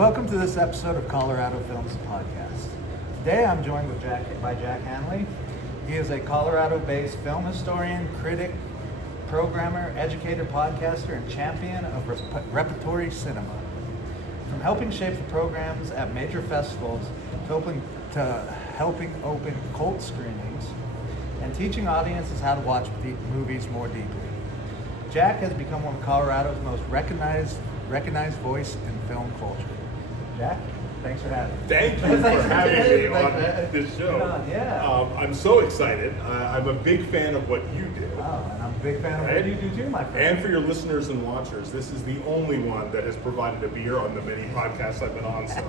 Welcome to this episode of Colorado Films Podcast. Today I'm joined by Jack Hanley. He is a Colorado-based film historian, critic, programmer, educator, podcaster, and champion of repertory cinema. From helping shape the programs at major festivals to helping open cult screenings and teaching audiences how to watch movies more deeply. Jack has become one of Colorado's most recognized voice in film culture. Jack, thanks for having me. Thank you for having me on this show. Yeah. I'm so excited. I'm a big fan of what you do. Oh, and I'm a big fan of what you do too, my friend. And for your listeners and watchers, this is the only one that has provided a beer on the many podcasts I've been on, so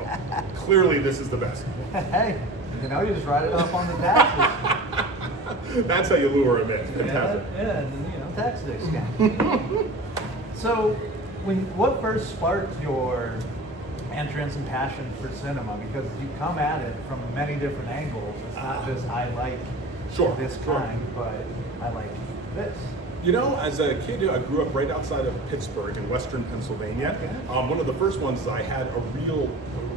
clearly this is the best. Hey, you just write it off on the taxes. That's how you lure them in. Fantastic. Yeah, tax discount. So, what first sparked your entrance and passion for cinema? Because you come at it from many different angles. It's not just I like this kind, but I like this. As a kid, I grew up right outside of Pittsburgh in western Pennsylvania. Okay. One of the first ones is I had a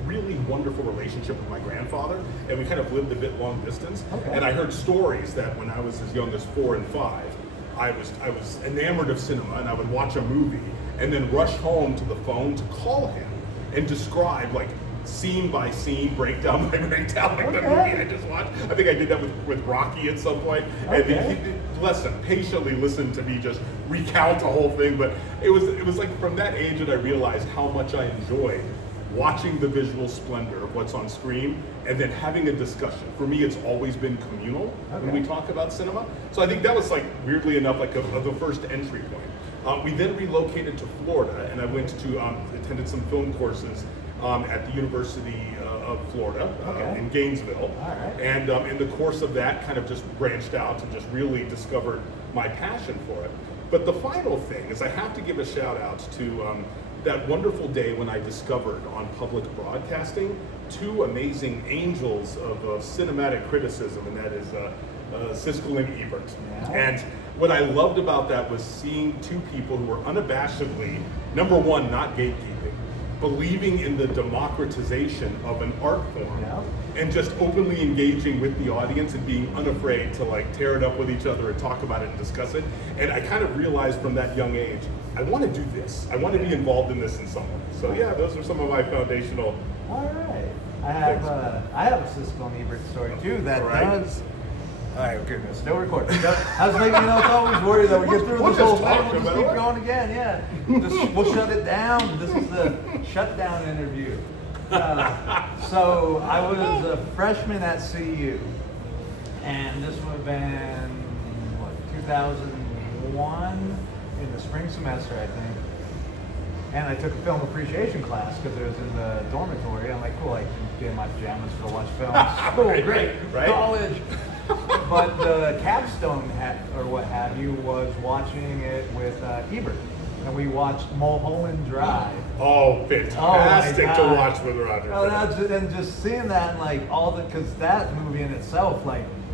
really wonderful relationship with my grandfather, and we kind of lived a bit long distance. Okay. And I heard stories that when I was as young as 4 and 5, I was enamored of cinema, and I would watch a movie and then rush home to the phone to call him and describe like scene by scene, breakdown by breakdown, like the movie I just watched. I think I did that with Rocky at some point. Okay. And he patiently listened to me just recount the whole thing. But it was like from that age that I realized how much I enjoyed watching the visual splendor of what's on screen and then having a discussion. For me, it's always been communal when we talk about cinema. So I think that was like, weirdly enough, like the first entry point. We then relocated to Florida, and I went to attended some film courses at the University of Florida in Gainesville. All right. And in the course of that, kind of just branched out and just really discovered my passion for it. But the final thing is I have to give a shout out to that wonderful day when I discovered on public broadcasting 2 amazing angels of cinematic criticism, and that is Siskel and Ebert. Yeah. And what I loved about that was seeing 2 people who were unabashedly, number one, not gatekeeping, believing in the democratization of an art form, and just openly engaging with the audience and being unafraid to like tear it up with each other and talk about it and discuss it. And I kind of realized from that young age, I want to do this. I want to be involved in this in some way. So yeah, those are some of my foundational. All right. I have a Siskel and Ebert story too that does. All right, goodness, still recording. I was making it's always worried that we get through this whole thing. We'll just keep going again. Yeah, we'll shut it down. This is the shutdown interview. So I was a freshman at CU, and this would have been 2001 in the spring semester, I think. And I took a film appreciation class because it was in the dormitory. I'm like, cool, I can get in my pajamas to watch films. Cool, great, right? College. But the capstone, or what have you, was watching it with Ebert. And we watched Mulholland Drive. Oh, fantastic to watch with Roger. And just seeing that, and because that movie in itself,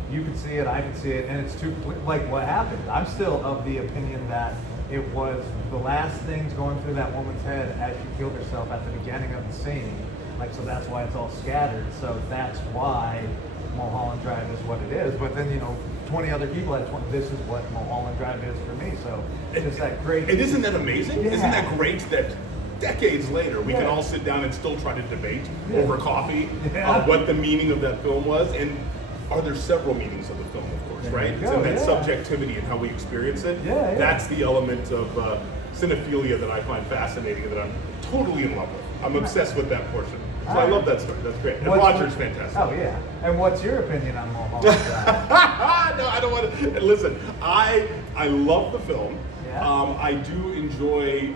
you could see it, I could see it, and it's too, what happened. I'm still of the opinion that it was the last things going through that woman's head as she killed herself at the beginning of the scene. So that's why it's all scattered. So that's why Mulholland Drive is what it is. But then, 20 other people had 20, this is what Mulholland Drive is for me. So it's just that great. And isn't that amazing? Yeah. Isn't that great that decades later we can all sit down and still try to debate over coffee what the meaning of that film was? And are there several meanings of the film, of course, right? It's in that subjectivity and how we experience it. Yeah. That's the element of cinephilia that I find fascinating and that I'm totally in love with. I'm obsessed with that portion. So I love that story. That's great. And Roger's fantastic. Oh, yeah. And what's your opinion on Mulholland Drive? No, I don't want to. Listen, I love the film. Yeah. I do enjoy.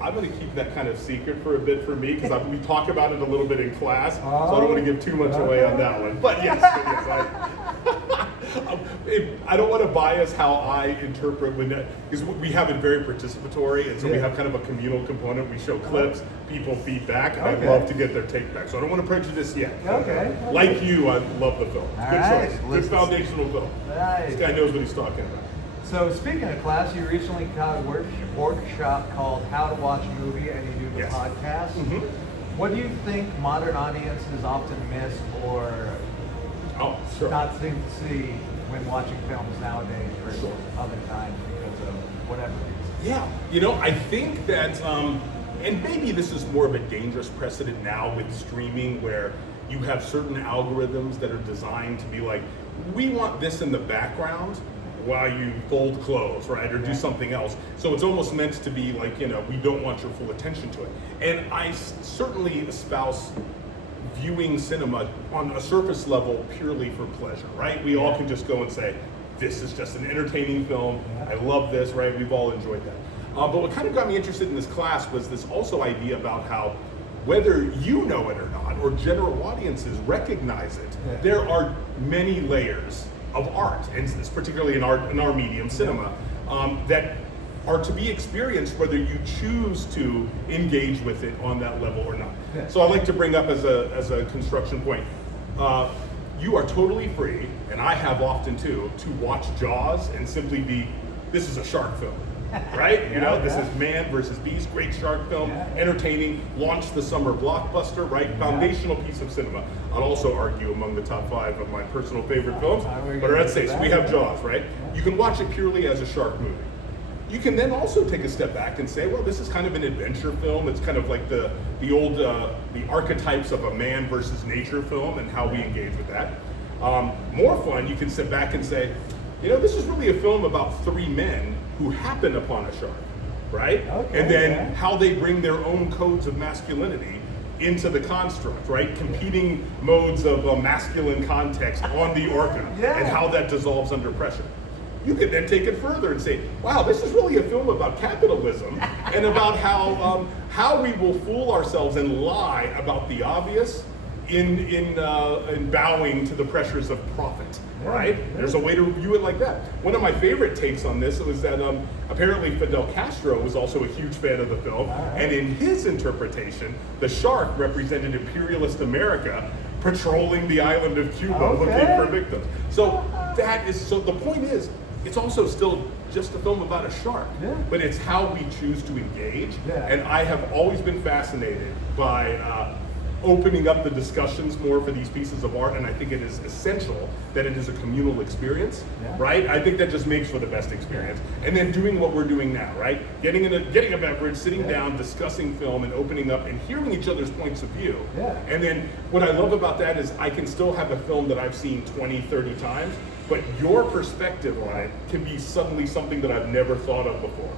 I'm going to keep that kind of secret for a bit for me because we talk about it a little bit in class, so I don't want to give too much away on that one. But yes, I don't want to bias how I interpret because we have it very participatory, and so we have kind of a communal component. We show clips, people feedback, and I love to get their take back. So I don't want to prejudice yet. Okay. Like you, I love the film. All Good right. choice. Good foundational film. Nice. This guy knows what he's talking about. So speaking of class, you recently taught a workshop called How to Watch a Movie, and you do the podcast. Mm-hmm. What do you think modern audiences often miss or not seem to see when watching films nowadays versus other times because of whatever reason? Yeah, I think that, and maybe this is more of a dangerous precedent now with streaming where you have certain algorithms that are designed to be like, we want this in the background while you fold clothes, right, or do something else. So it's almost meant to be like, we don't want your full attention to it. And I certainly espouse viewing cinema on a surface level purely for pleasure, right? We all can just go and say, this is just an entertaining film. I love this, right? We've all enjoyed that. But what kind of got me interested in this class was this also idea about how whether you know it or not, or general audiences recognize it, there are many layers of art, and particularly in our medium, cinema, that are to be experienced whether you choose to engage with it on that level or not. So I like to bring up as a construction point, you are totally free, and I have often too, to watch Jaws and simply be, this is a shark film. Right? This is Man versus Beast, great shark film, entertaining, launched the summer blockbuster, right? Foundational piece of cinema. I'll also argue among the top 5 of my personal favorite films, but let's say, so we have Jaws, right? You can watch it purely as a shark movie. You can then also take a step back and say, well, this is kind of an adventure film. It's kind of like the old, the archetypes of a man versus nature film and how we engage with that. More fun, you can sit back and say, this is really a film about 3 men who happen upon a shark, right? Okay, and then how they bring their own codes of masculinity into the construct, right? Competing modes of a masculine context on the orca and how that dissolves under pressure. You could then take it further and say, wow, this is really a film about capitalism and about how we will fool ourselves and lie about the obvious in bowing to the pressures of profit, right? There's a way to view it like that. One of my favorite takes on this was that apparently Fidel Castro was also a huge fan of the film, and in his interpretation, the shark represented imperialist America patrolling the island of Cuba looking for victims. So the point is, it's also still just a film about a shark, but it's how we choose to engage, and I have always been fascinated by opening up the discussions more for these pieces of art, and I think it is essential that it is a communal experience, right? I think that just makes for the best experience. And then doing what we're doing now, right? Getting a beverage, sitting down, discussing film, and opening up and hearing each other's points of view. And then what I love about that is I can still have a film that I've seen 20, 30 times, but your perspective on it can be suddenly something that I've never thought of before.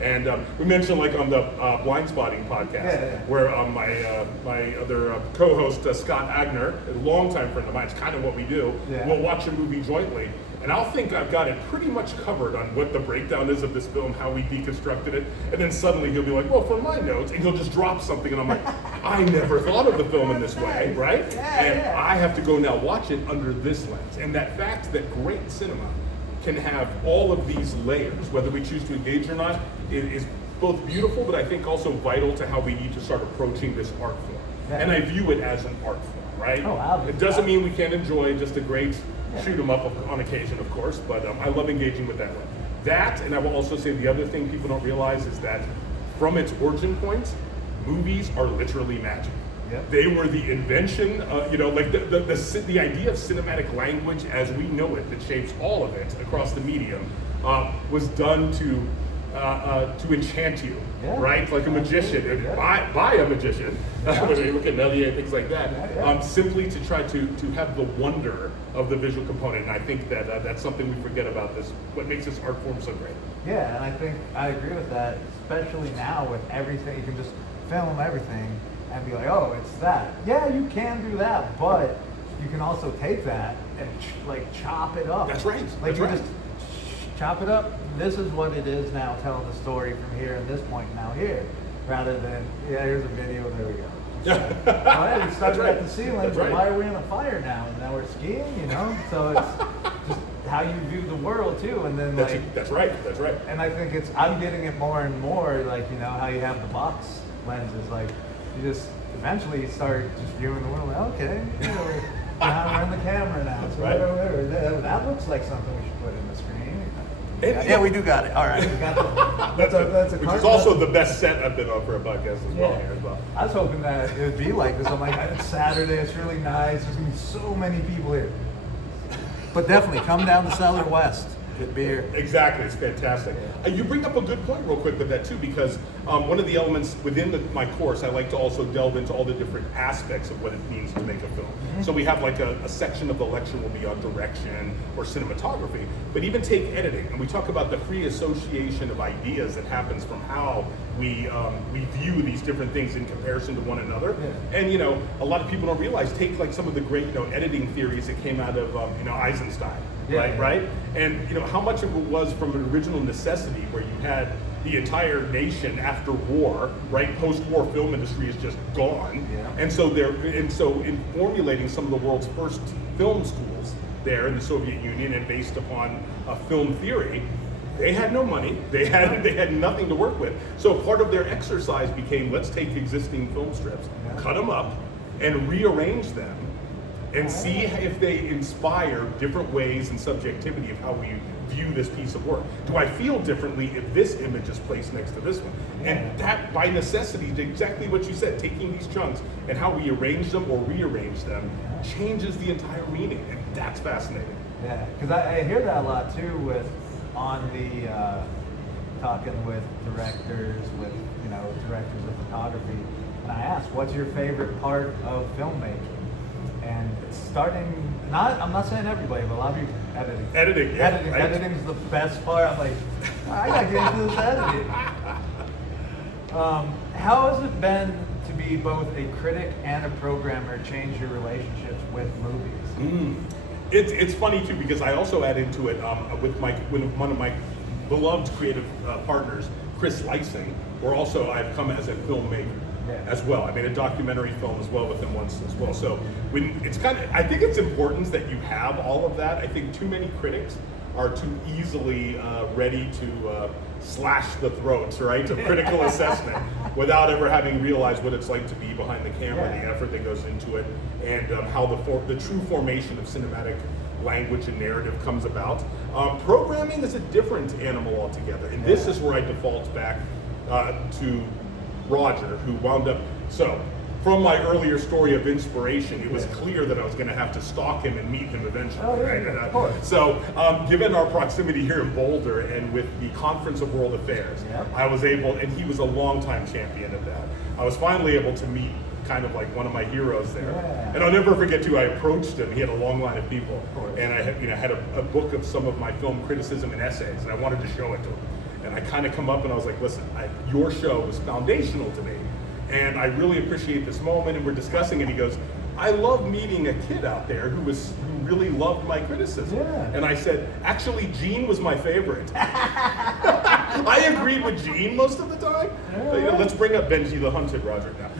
And we mentioned, like on the Blind Spotting podcast, where my other co-host Scott Agner, a longtime friend of mine, it's kind of what we do. We'll watch a movie jointly, and I'll think I've got it pretty much covered on what the breakdown is of this film, how we deconstructed it, and then suddenly he'll be like, well, for my notes, and he'll just drop something, and I'm like, I never thought of the film in this way, right? I have to go now watch it under this lens. And that fact that great cinema can have all of these layers, whether we choose to engage or not, is both beautiful, but I think also vital to how we need to start approaching this art form. And I view it as an art form, right? It doesn't mean we can't enjoy just a great shoot 'em up on occasion, of course, but I love engaging with that one. That, and I will also say the other thing people don't realize is that from its origin point, movies are literally magic. They were the invention, like the idea of cinematic language as we know it, that shapes all of it across the medium, was done to enchant you, right? Like a magician, by a magician, whether you look at Méliès and things like that, simply to try to have the wonder of the visual component. And I think that that's something we forget about this, what makes this art form so great. Yeah, and I think I agree with that, especially now with everything. You can just film everything and be like, oh, it's that. Yeah, you can do that, but you can also take that and chop it up. That's right. Like That's right. Just chop it up. This is what it is now, telling the story from here and this point now here, rather than here's a video. There we go. All right, we started at the ceiling. But why are we on a fire now? And now we're skiing. So it's just how you view the world too. And then that's right. And I think I'm getting it more and more. How you have the box lenses. You just eventually start just viewing the world. Okay, we're in the camera now. So whatever. That looks like something we should put in the screen. Yeah, we do got it. All right. We got that's a which is also the best set I've been on for a podcast as well here as well. I was hoping that it would be like this. I'm like, it's Saturday, it's really nice. There's gonna be so many people here. But definitely come down to Cellar West. Good beer. Exactly, it's fantastic. You bring up a good point real quick with that too, because one of the elements within my course, I like to also delve into all the different aspects of what it means to make a film. Mm-hmm. So we have like a section of the lecture will be on direction or cinematography, but even take editing, and we talk about the free association of ideas that happens from how we view these different things in comparison to one another. Yeah. And a lot of people don't realize, take like some of the great editing theories that came out of Eisenstein. Right? And how much of it was from an original necessity where you had the entire nation after war, right? Post-war film industry is just gone. Yeah. And so in formulating some of the world's first film schools there in the Soviet Union and based upon a film theory, they had no money, they had nothing to work with. So part of their exercise became, let's take existing film strips, cut them up, and rearrange them, and see if they inspire different ways and subjectivity of how we view this piece of work. Do I feel differently if this image is placed next to this one? And that, by necessity, exactly what you said, taking these chunks and how we arrange them or rearrange them changes the entire meaning, and that's fascinating. Yeah, because I hear that a lot too on the talking with directors, with directors of photography, and I ask, what's your favorite part of filmmaking? And it's starting, I'm not saying everybody, but a lot of people, editing. Right? Editing's the best part. I'm like, I gotta get into this editing. How has it been to be both a critic and a programmer, change your relationships with movies? It's funny too, because I also add into it with one of my beloved creative partners, Chris Lysing, where also I've come as a filmmaker. As well. I made a documentary film as well with him once as well. So I think it's important that you have all of that. I think too many critics are too easily ready to slash the throats, right, of critical assessment without ever having realized what it's like to be behind the camera, the effort that goes into it, and how the true formation of cinematic language and narrative comes about. Programming is a different animal altogether, and this is where I default back to Roger, who wound up, from my earlier story of inspiration, it was clear that I was going to have to stalk him and meet him eventually. Given our proximity here in Boulder and with the Conference of World Affairs, I was able, and he was a longtime champion of that, I was finally able to meet kind of like one of my heroes there. And I'll never forget too, I approached him, he had a long line of people, and I had a book of some of my film criticism and essays, and I wanted to show it to him. And I kind of come up and I was like, listen, your show was foundational to me, and I really appreciate this moment, and we're discussing it. He goes, I love meeting a kid out there who really loved my criticism. And I said, actually, Gene was my favorite. I agreed with Gene most of the time. Let's bring up Benji the Hunted, Roger, now.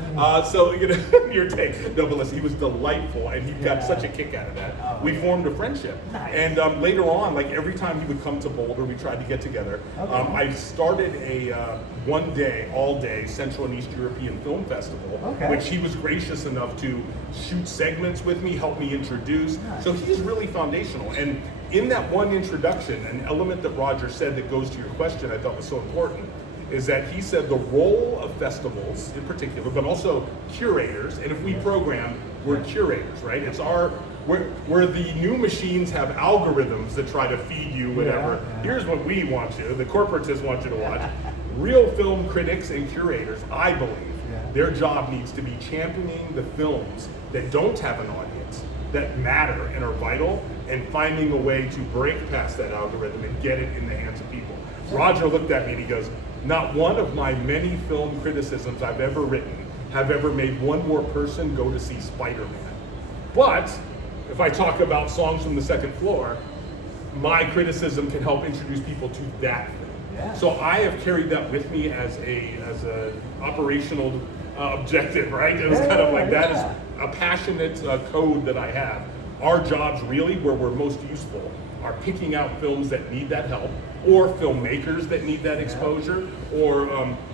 Your take. No, but listen, he was delightful, and he got such a kick out of that. We formed a friendship. And later on, like every time he would come to Boulder, we tried to get together. I started a all-day Central and East European Film Festival, which he was gracious enough to shoot segments with me, help me introduce. So he's really foundational. And in that one introduction, an element that Roger said that goes to your question I thought was so important is that he said the role of festivals in particular, but also curators, and if we program, we're curators, right? It's where the new machines have algorithms that try to feed you whatever. Here's what we want you, the corporatists want you to watch. Real film critics and curators, I believe, their job needs to be championing the films that don't have an audience, that matter and are vital, and finding a way to break past that algorithm and get it in the hands of people. Roger looked at me and he goes, not one of my many film criticisms I've ever written have ever made one more person go to see Spider-Man. But if I talk about Songs from the Second Floor, my criticism can help introduce people to that thing. So I have carried that with me as a operational objective, right? It was kind of like that is a passionate code that I have. Our jobs really, where we're most useful, are picking out films that need that help, or filmmakers that need that exposure, or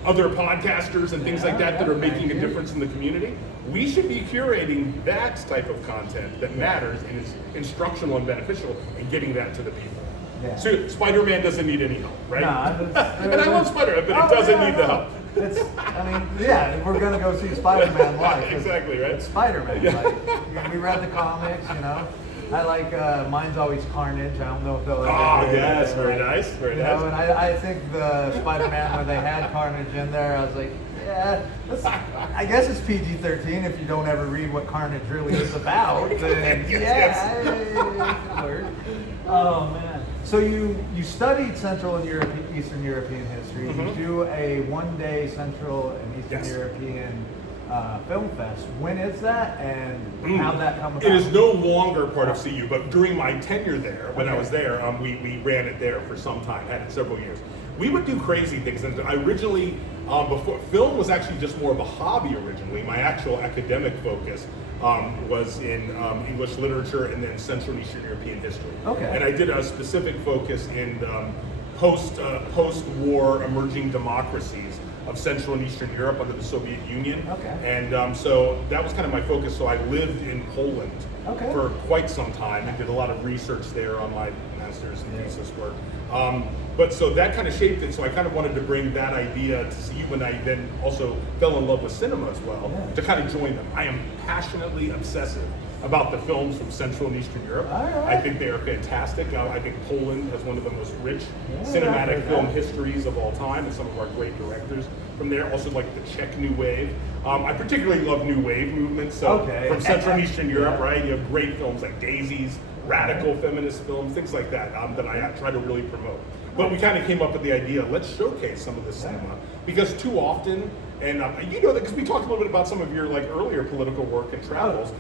other podcasters and things like that are making a difference in the community. We should be curating that type of content that matters and is instructional and beneficial and getting that to the people. Yeah. So Spider-Man doesn't need any help, right? No, and I love Spider-Man, but it doesn't need the help. We're gonna go see Spider-Man live. Exactly, right? It's Spider-Man. Yeah. Like, we read the comics, you know. I like mine's always Carnage. I don't know if they'll ever. Oh yes, very nice, very nice. Know, and I think the Spider-Man when they had Carnage in there, I was like, yeah, I guess it's PG-13 if you don't ever read what Carnage really is about. Then Yes. it could work. Oh man. So you studied Central and Eastern European history. You do a one-day Central and Eastern European film fest. When is that, and how'd that come about? It is no longer part of CU, but during my tenure there, when I was there, we ran it there for some time, had it several years. We would do crazy things, and I originally, before film was actually just more of a hobby originally. My actual academic focus was in English literature and then Central and Eastern European history. Okay. And I did a specific focus in post-war emerging democracies of Central and Eastern Europe under the Soviet Union. Okay. And so that was kind of my focus. So I lived in Poland for quite some time and did a lot of research there on my master's and thesis work. But so that kind of shaped it. So I kind of wanted to bring that idea to CU, and I then also fell in love with cinema as well, to kind of join them. I am passionately obsessive about the films from Central and Eastern Europe. I think they are fantastic. I think Poland has one of the most rich cinematic film histories of all time, and some of our great directors from there. Also like the Czech New Wave. I particularly love New Wave movements. So from Central and Eastern Europe, right? You have great films like Daisies, radical feminist films, things like that, that I try to really promote. But we kind of came up with the idea, let's showcase some of this cinema, because too often, and you know that because we talked a little bit about some of your like earlier political work and travels.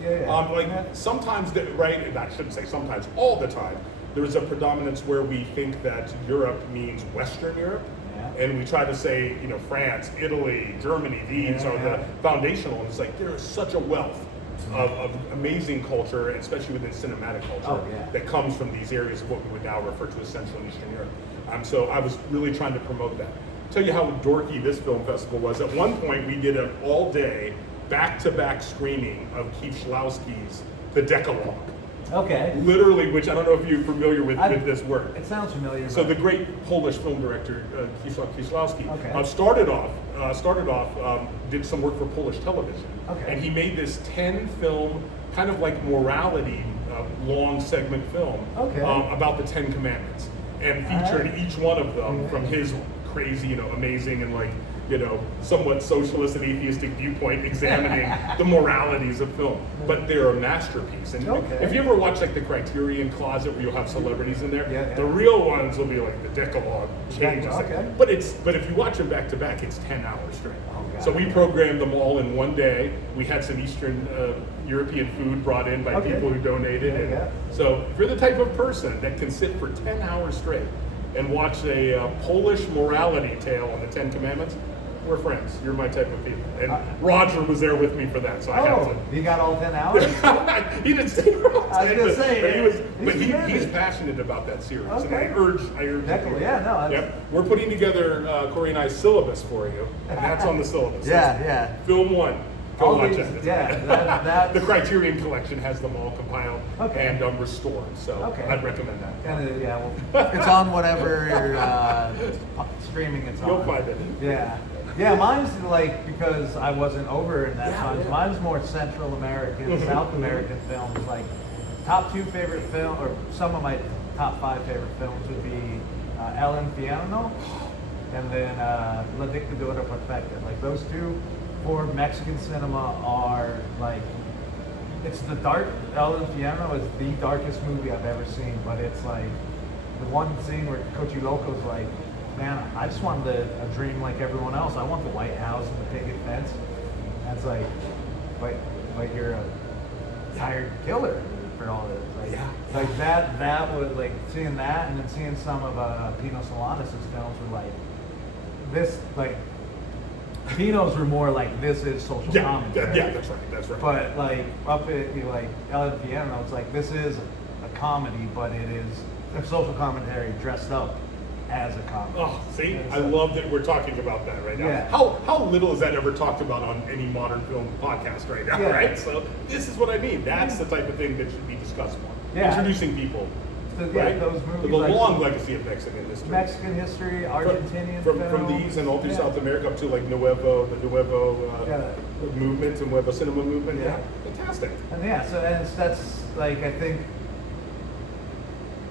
Sometimes, right? And I shouldn't say sometimes, all the time, there is a predominance where we think that Europe means Western Europe, and we try to say, you know, France, Italy, Germany, these are the foundational. And it's like there is such a wealth of amazing culture, especially within cinematic culture, that comes from these areas of what we would now refer to as Central and Eastern Europe. So I was really trying to promote that. Tell you how dorky this film festival was. At one point, we did an all-day, back-to-back screening of Kieślowski's The Dekalog. Okay. Literally, which I don't know if you're familiar with this work. It sounds familiar. So the great Polish film director Kieślowski started off, did some work for Polish television, and he made this 10-film kind of like morality long segment film about the 10 Commandments, and featured each one of them from his crazy, amazing and like, somewhat socialist and atheistic viewpoint, examining the moralities of film. But they're a masterpiece. And if you ever watch like the Criterion Closet, where you'll have celebrities in there, the real ones will be like the Dekalog changes. But if you watch them back to back, it's 10 hours straight. So we programmed them all in one day. We had some Eastern European food brought in by people who donated. So if you're the type of person that can sit for 10 hours straight and watch a Polish morality tale on the 10 Commandments, we're friends. You're my type of people. And Roger was there with me for that, so I had to. You got all 10 hours? He didn't stay for all 10. I was going to say, he's passionate about that series. And I urge definitely, We're putting together, Corey and I, syllabus for you, and that's on the syllabus. Film 1. Go watch it. The Criterion Collection has them all compiled and restored, so I'd recommend that. It's on whatever streaming it's on. You'll find it. Yeah, mine's like, because I wasn't over in that time, mine's more Central American, South American films. Like, top 2 favorite film, or some of my top 5 favorite films would be El Infierno, and then La Dictadura Perfecta. Like, those two for Mexican cinema are like, it's the dark, El Infierno is the darkest movie I've ever seen, but it's like, the one scene where Kieślowski's like, man, I just wanted a dream like everyone else. I want the White House and the picket fence. And it's like, but you're a tired killer for all this. Like that was like, seeing that, and then seeing some of Pino Solanas' films were like, this, like, Pino's were more like, this is social commentary. Yeah, that's right. But like, up at, like, El Infierno, it's like, this is a comedy, but it is a social commentary dressed up as a comedy. Oh, see, I love that we're talking about that right now. How little is that ever talked about on any modern film podcast right now, right? So this is what I mean. That's the type of thing that should be discussed more. Introducing people to right? those movies. The like long legacy of Mexican history. Mexican history, Argentinian from films. these and all through South America up to like the Nuevo movement and Nuevo cinema movement. Yeah, fantastic. And that's like, I think,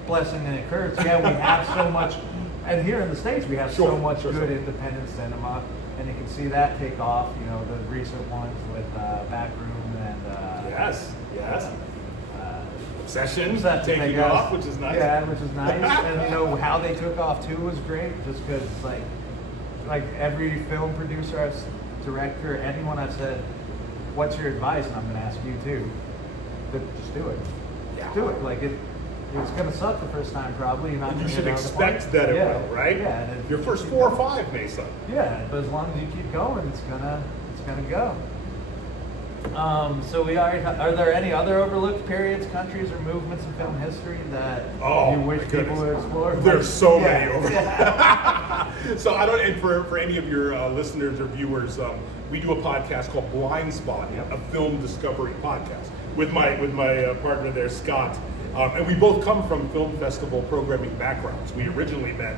blessing and a curse. Yeah, we have so much, and here in the States we have so much good independent cinema, and you can see that take off. You know, the recent ones with Backroom and yes. Obsession taking off, which is nice. Yeah, which is nice. And you know how they took off too was great, just because like every film producer, director, anyone I've said, what's your advice? And I'm going to ask you too. Just do it. Yeah. Do it. Like it's going to suck the first time probably. You're not and gonna you should get out of the expect park. that it will, right? Yeah. Your first 4 or 5 may suck. Yeah, but as long as you keep going, it's gonna go. So are there any other overlooked periods, countries, or movements in film history that you wish people would explore? There's so many over. So I don't. And for any of your listeners or viewers, we do a podcast called Blind Spot, a film discovery podcast with my partner there, Scott. And we both come from film festival programming backgrounds. We originally met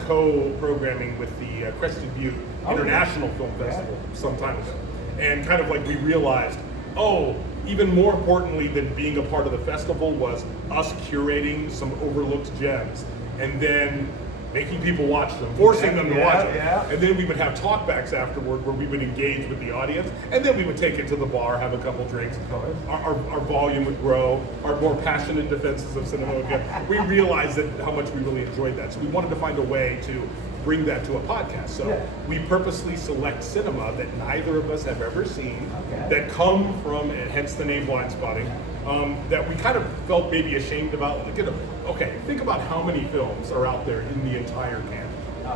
co-programming with the Crested Butte International Film Festival some time ago. And kind of like we realized, even more importantly than being a part of the festival was us curating some overlooked gems and then making people watch them, forcing them to watch them. Yeah. And then we would have talkbacks afterward where we would engage with the audience, and then we would take it to the bar, have a couple drinks. Our volume would grow, our more passionate defenses of cinema would get. We realized how much we really enjoyed that. So we wanted to find a way to bring that to a podcast. So we purposely select cinema that neither of us have ever seen, that come from, and hence the name Blind Spotting, that we kind of felt maybe ashamed about. Think about how many films are out there in the entire canon.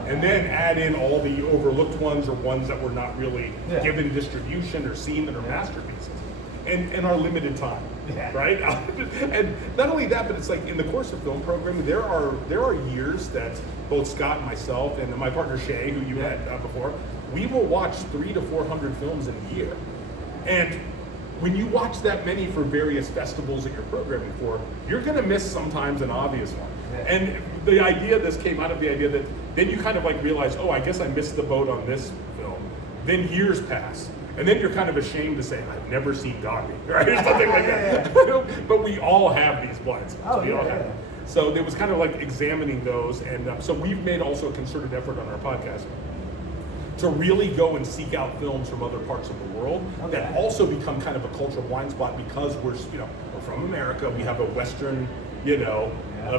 And then add in all the overlooked ones or ones that were not really given distribution or seen that are masterpieces. And our limited time, right? And not only that, but it's like in the course of film programming, there are years that both Scott and myself and my partner Shay, who you met before, we will watch 300 to 400 films in a year. And when you watch that many for various festivals that you're programming for, you're going to miss sometimes an obvious one. And the idea, this came out of the idea that then you kind of like realize, I guess I missed the boat on this film. Then years pass. And then you're kind of ashamed to say, I've never seen Gandhi, right? Or something like that. But we all have these blind spots. So it was kind of like examining those. And so we've made also a concerted effort on our podcast to really go and seek out films from other parts of the world that also become kind of a cultural blind spot because we're from America. We have a Western,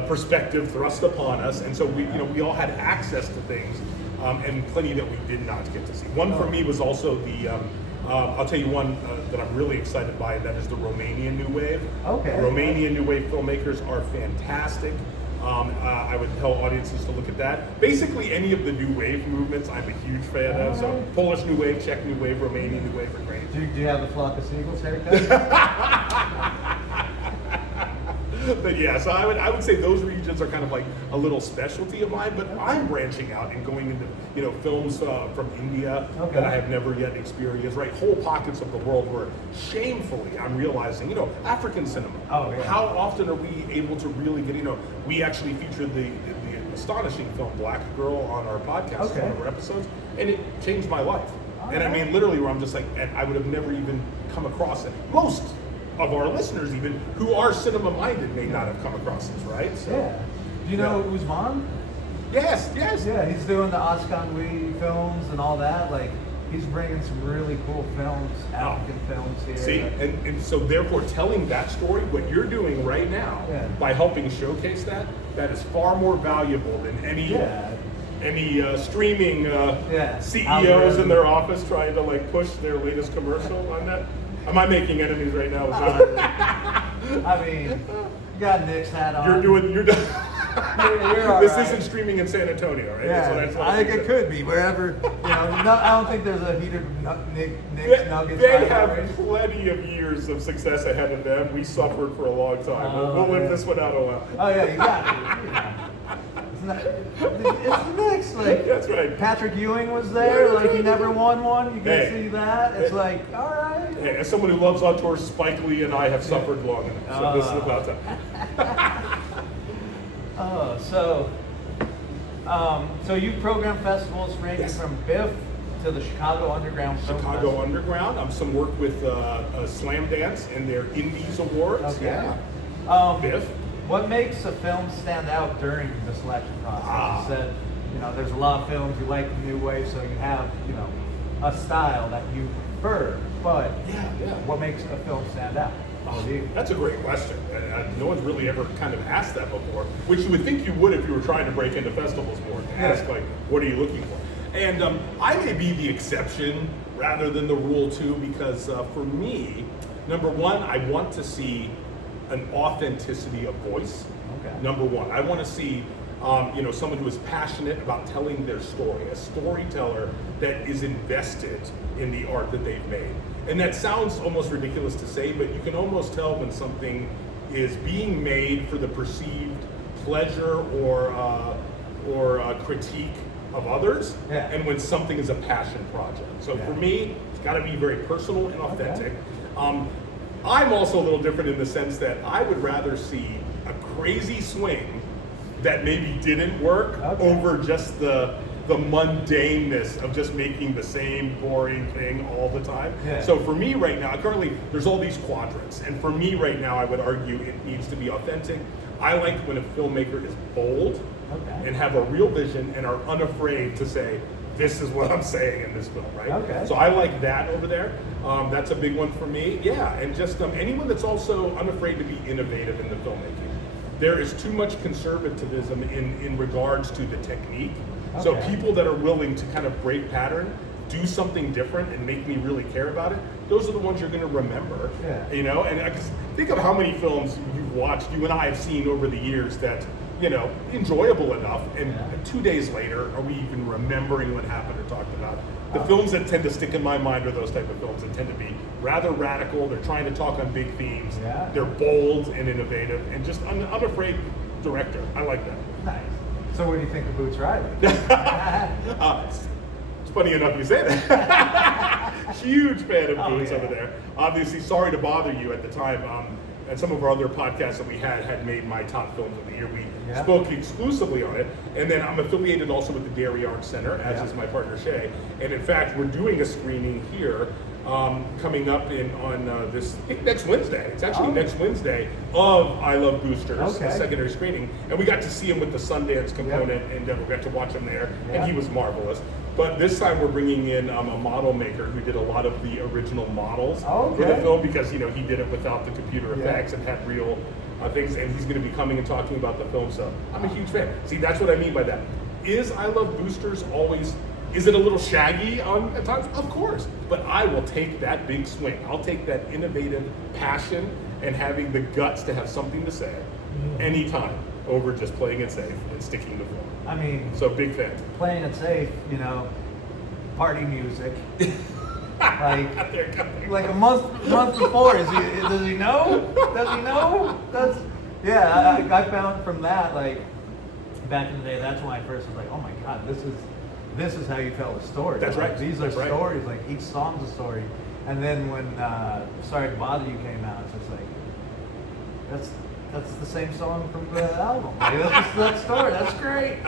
perspective thrust upon us. And so we all had access to things and plenty that we did not get to see. One for me was also the, I'll tell you one that I'm really excited by, and that is the Romanian New Wave. Romanian New Wave filmmakers are fantastic. I would tell audiences to look at that. Basically, any of the New Wave movements, I'm a huge fan of. So Polish New Wave, Czech New Wave, Romanian New Wave are great. Do you have the Flock of Seagulls haircut? But yeah, so I would say those regions are kind of like a little specialty of mine. But I'm branching out and going into films from India that I have never yet experienced. Right, whole pockets of the world where shamefully I'm realizing African cinema. How often are we able to really get we actually featured the astonishing film Black Girl on our podcast, one of our episodes, and it changed my life. And I mean literally where I'm just like, and I would have never even come across it. Most of our listeners even who are cinema minded may not have come across this, right? So, do you know Usman? Yes. Yeah, he's doing the Askanwi films and all that. Like, he's bringing some really cool films, African films here. See, and so therefore telling that story, what you're doing right now, by helping showcase that is far more valuable than any streaming CEOs in their office trying to like push their latest commercial on that. Am I making enemies right now? I mean, you got Nick's hat on. You're done. You're this isn't streaming in San Antonio, right? Yeah, I think it could be wherever. I don't think there's a heated Nick's Nuggets. They have plenty of years of success ahead of them. We suffered for a long time. We'll live this one out a while. Oh yeah, you got it. It's Nick's. Like, that's right. Patrick Ewing was there. Like, he never won one. You can see that. It's like, all right. Hey, as someone who loves auteurs, Spike Lee and I have suffered long enough. So this is about time. So you've programmed festivals ranging from Biff to the Chicago Underground Film Chicago Festival. Underground. Some work with Slam Dance and their Indies Awards. Okay. Yeah. Biff. What makes a film stand out during the selection process? You said, there's a lot of films you like the New Wave, so you have, a style that you prefer. But what makes a film stand out? That's a great question. No one's really ever kind of asked that before, which you would think you would if you were trying to break into festivals more. Ask, like, what are you looking for? And I may be the exception rather than the rule too, because for me, number one, I want to see an authenticity of voice. Okay. Number one, I want to see someone who is passionate about telling their story, a storyteller that is invested in the art that they've made. And that sounds almost ridiculous to say, but you can almost tell when something is being made for the perceived pleasure or critique of others, and when something is a passion project. So for me, it's got to be very personal and authentic. Okay. I'm also a little different in the sense that I would rather see a crazy swing that maybe didn't work over just the mundaneness of just making the same boring thing all the time. Yeah. So for me right now, currently there's all these quadrants, and for me right now, I would argue it needs to be authentic. I like when a filmmaker is bold and have a real vision and are unafraid to say, this is what I'm saying in this film, right? Okay. So I like that over there. That's a big one for me. Yeah, and just anyone that's also unafraid to be innovative in the filmmaking. There is too much conservatism in regards to the technique. Okay. So people that are willing to kind of break pattern, do something different and make me really care about it, those are the ones you're going to remember. Yeah. And I just think of how many films you've watched, you and I have seen over the years that, enjoyable enough, and 2 days later, are we even remembering what happened or talked about? The films that tend to stick in my mind are those type of films that tend to be rather radical. They're trying to talk on big themes. Yeah. They're bold and innovative, and just unafraid director. I like that. Nice. So what do you think of Boots Riley? It's funny enough you say that. Huge fan of Boots over there. Obviously, Sorry to Bother You at the time. And some of our other podcasts that we had made my top films of the year. We spoke exclusively on it. And then I'm affiliated also with the Dairy Arts Center, as is my partner Shay. And in fact, we're doing a screening here coming up on this, I think next Wednesday. It's actually next Wednesday of I Love Boosters, a secondary screening. And we got to see him with the Sundance component, and we got to watch him there. And he was marvelous. But this time we're bringing in a model maker who did a lot of the original models for the film, because he did it without the computer effects and had real things, and he's going to be coming and talking about the film. So I'm a huge fan. See, that's what I mean by that. Is I Love Boosters always, is it a little shaggy at times? Of course, but I will take that big swing. I'll take that innovative passion and having the guts to have something to say anytime over just playing it safe and sticking to film. I mean, so big fan. Playing it safe, party music. like a month before. Does he know? Does he know? I found from that, like, back in the day, that's when I first was like, oh my God, this is how you tell a story. That's right. These are stories. Like, each song's a story. And then when Sorry to Bother You came out, it's just like, that's the same song from the album. Like, that's that story. That's great.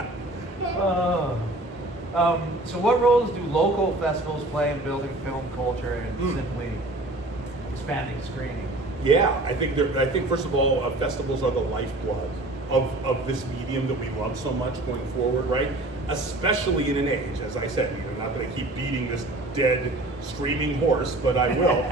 So what roles do local festivals play in building film culture and simply expanding screening? Yeah, I think first of all, festivals are the lifeblood of this medium that we love so much going forward, right? Especially in an age, as I said, not that I keep beating this dead screaming horse, but I will,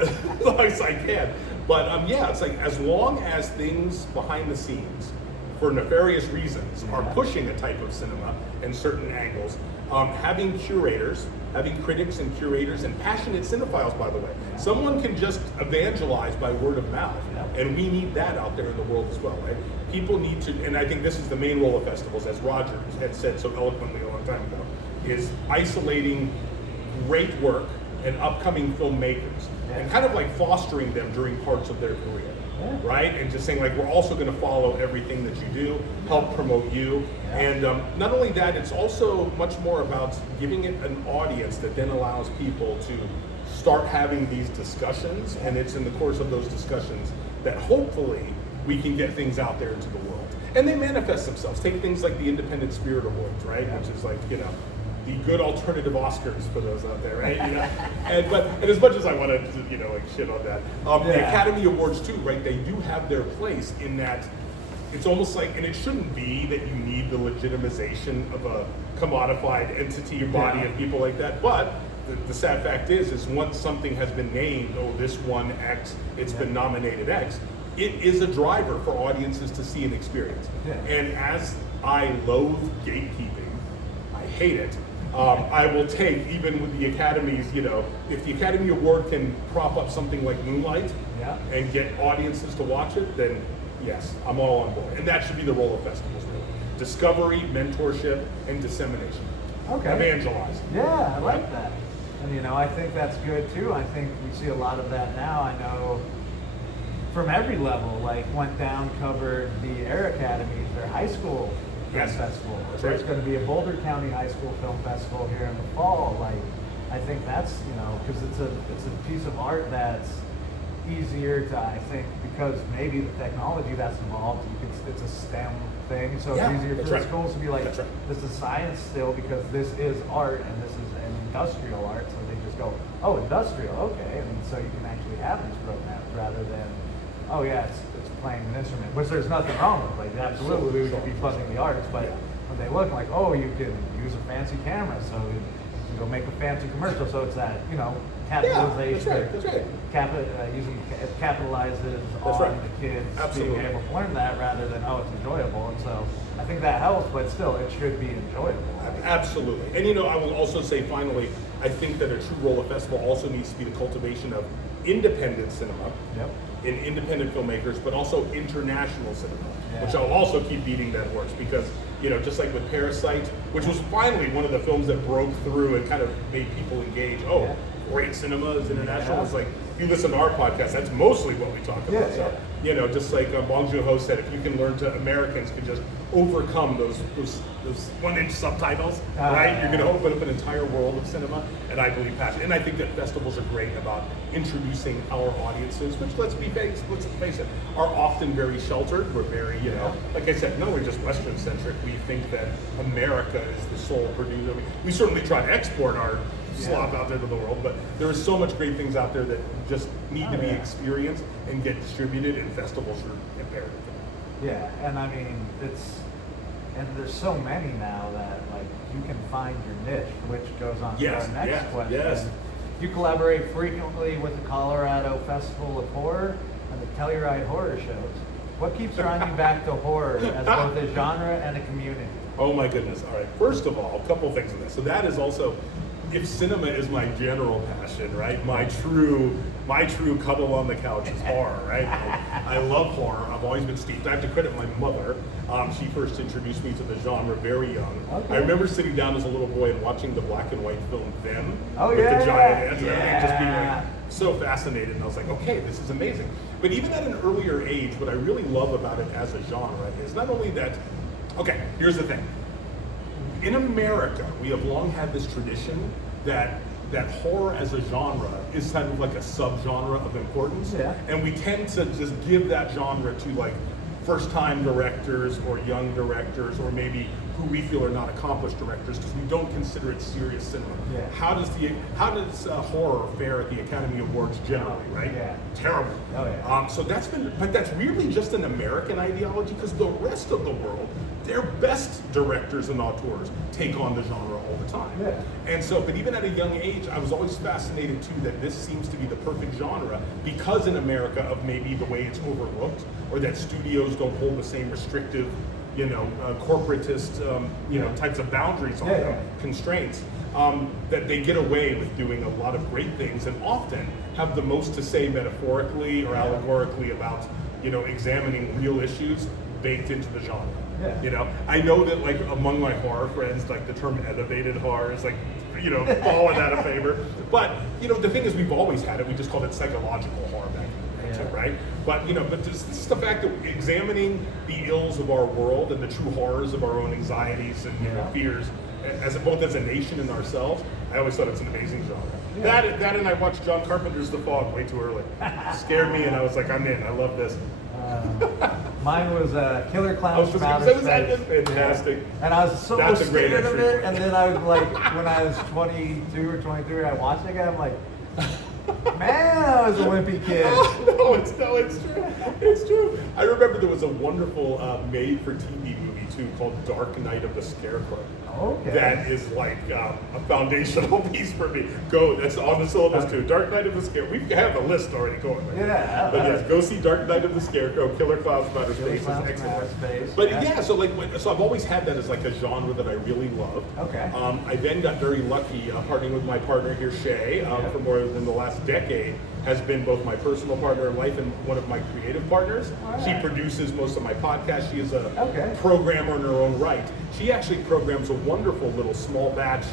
as long as I can. But it's like, as long as things behind the scenes, for nefarious reasons, are pushing a type of cinema and certain angles, having curators, having critics and curators and passionate cinephiles, by the way. Someone can just evangelize by word of mouth, and we need that out there in the world as well, right? People need to, and I think this is the main role of festivals, as Roger had said so eloquently a long time ago, is isolating great work and upcoming filmmakers and kind of like fostering them during parts of their career. Right? And just saying, like, we're also going to follow everything that you do, help promote you. And not only that, it's also much more about giving it an audience that then allows people to start having these discussions. And it's in the course of those discussions that hopefully we can get things out there into the world. and they manifest themselves. Take things like the Independent Spirit Awards, right? Yeah. Which is like, the good alternative Oscars for those out there, right? And as much as I want to, like shit on that, the Academy Awards too, right? They do have their place in that. It's almost like, and it shouldn't be that you need the legitimization of a commodified entity or body of people like that, but the sad fact is once something has been named, this won X, it's been nominated X, it is a driver for audiences to see and experience. Yeah. And as I loathe gatekeeping, I hate it. I will take, even with the Academies, if the Academy Award can prop up something like Moonlight and get audiences to watch it, then yes, I'm all on board. And that should be the role of festivals, really. Discovery, mentorship, and dissemination. Okay. Evangelize. Yeah, I like that. And I think that's good too. I think we see a lot of that now. I know from every level, like went down, covered the Air Academies, their high school film festival. There's going to be a Boulder County High School Film Festival here in the fall. Like, I think that's, because it's a piece of art that's easier to, I think, because maybe the technology that's involved, it's a STEM thing, so it's easier for the schools to be like, this is science still because this is art and this is an industrial art, so they just go, oh, industrial, okay, and so you can actually have these programs rather than, oh yeah, it's playing an instrument, which there's nothing wrong with, like absolutely we should be funding the arts, but when they look like, oh, you can use a fancy camera, so you go make a fancy commercial, so it's that, capitalization, that's right. Capitalizes on the kids being able to learn that rather than, it's enjoyable. And so I think that helps, but still, it should be enjoyable. Absolutely. And I will also say finally, I think that a true role of festival also needs to be the cultivation of independent cinema in independent filmmakers, but also international cinema, which I'll also keep beating that horse because, just like with Parasite, which was finally one of the films that broke through and kind of made people engage, great cinema is international. It's like, if you listen to our podcast, that's mostly what we talk about. So, just like Bong Joon-ho said, if you can learn to, Americans can just overcome those 1-inch subtitles, right? You're going to open up an entire world of cinema, and I believe passion. And I think that festivals are great about introducing our audiences, which let's face it, are often very sheltered. We're very, like I said, no, we're just Western centric. We think that America is the sole producer. We certainly try to export our slop out there to the world, but there are so much great things out there that just need to be experienced and get distributed, and festivals are imperative. Yeah, and I mean, and there's so many now that like you can find your niche, which goes on to our next question. Yes. You collaborate frequently with the Colorado Festival of Horror and the Telluride Horror Shows. What keeps drawing you back to horror as both a genre and a community? Oh my goodness. All right. First of all, a couple things in this. So that is also, if cinema is my general passion, right? My true cuddle on the couch is horror, right? I love horror. I've always been steeped. I have to credit my mother. She first introduced me to the genre very young. Okay. I remember sitting down as a little boy and watching the black and white film Them with the giant ants and everything, just being like so fascinated. And I was like, okay, this is amazing. But even at an earlier age, what I really love about it as a genre is not only that, okay, here's the thing. In America, we have long had this tradition that horror as a genre is kind of like a subgenre of importance. Yeah. And we tend to just give that genre to like first-time directors or young directors or maybe who we feel are not accomplished directors because we don't consider it serious cinema. Yeah. How does horror fare at the Academy Awards generally, right? Yeah. Terrible. Oh, yeah. So but that's really just an American ideology because the rest of the world, their best directors and auteurs take on the genre all the time. Yeah. And so, but even at a young age, I was always fascinated too that this seems to be the perfect genre because in America of maybe the way it's overlooked or that studios don't hold the same restrictive, corporatist, types of boundaries on them, constraints, that they get away with doing a lot of great things and often have the most to say metaphorically or allegorically about, examining real issues baked into the genre. Yeah. I know that like among my horror friends, like the term elevated horror is like, falling out of favor. But, the thing is we've always had it. We just called it psychological horror back in the day too, right? But, but this is the fact that examining the ills of our world and the true horrors of our own anxieties and fears, both as a nation and ourselves, I always thought it's an amazing genre. Yeah. That and I watched John Carpenter's The Fog way too early. Scared me and I was like, I'm in, I love this. Mine was Killer Clowns from Outer Space. That's fantastic. Yeah. And I was so That's a great scared of entry. it. And then I was like, when I was 22 or 23, I watched it again. I'm like, man, I was a wimpy kid. No, it's true. It's true. I remember there was a wonderful made-for-TV movie too called Dark Night of the Scarecrow. Okay. That is like a foundational piece for me. That's on the syllabus too. Dark Night of the Scarecrow. We have a list already going. Yeah. But yes, go see Dark Night of the Scarecrow. Killer Clowns from Outer Space is excellent. But yeah, so I've always had that as like a genre that I really loved. Okay. I then got very lucky partnering with my partner here, Shay, for more than the last decade. Has been both my personal partner in life and one of my creative partners. Right. She produces most of my podcasts. She is a programmer in her own right. She actually programs a wonderful little small batch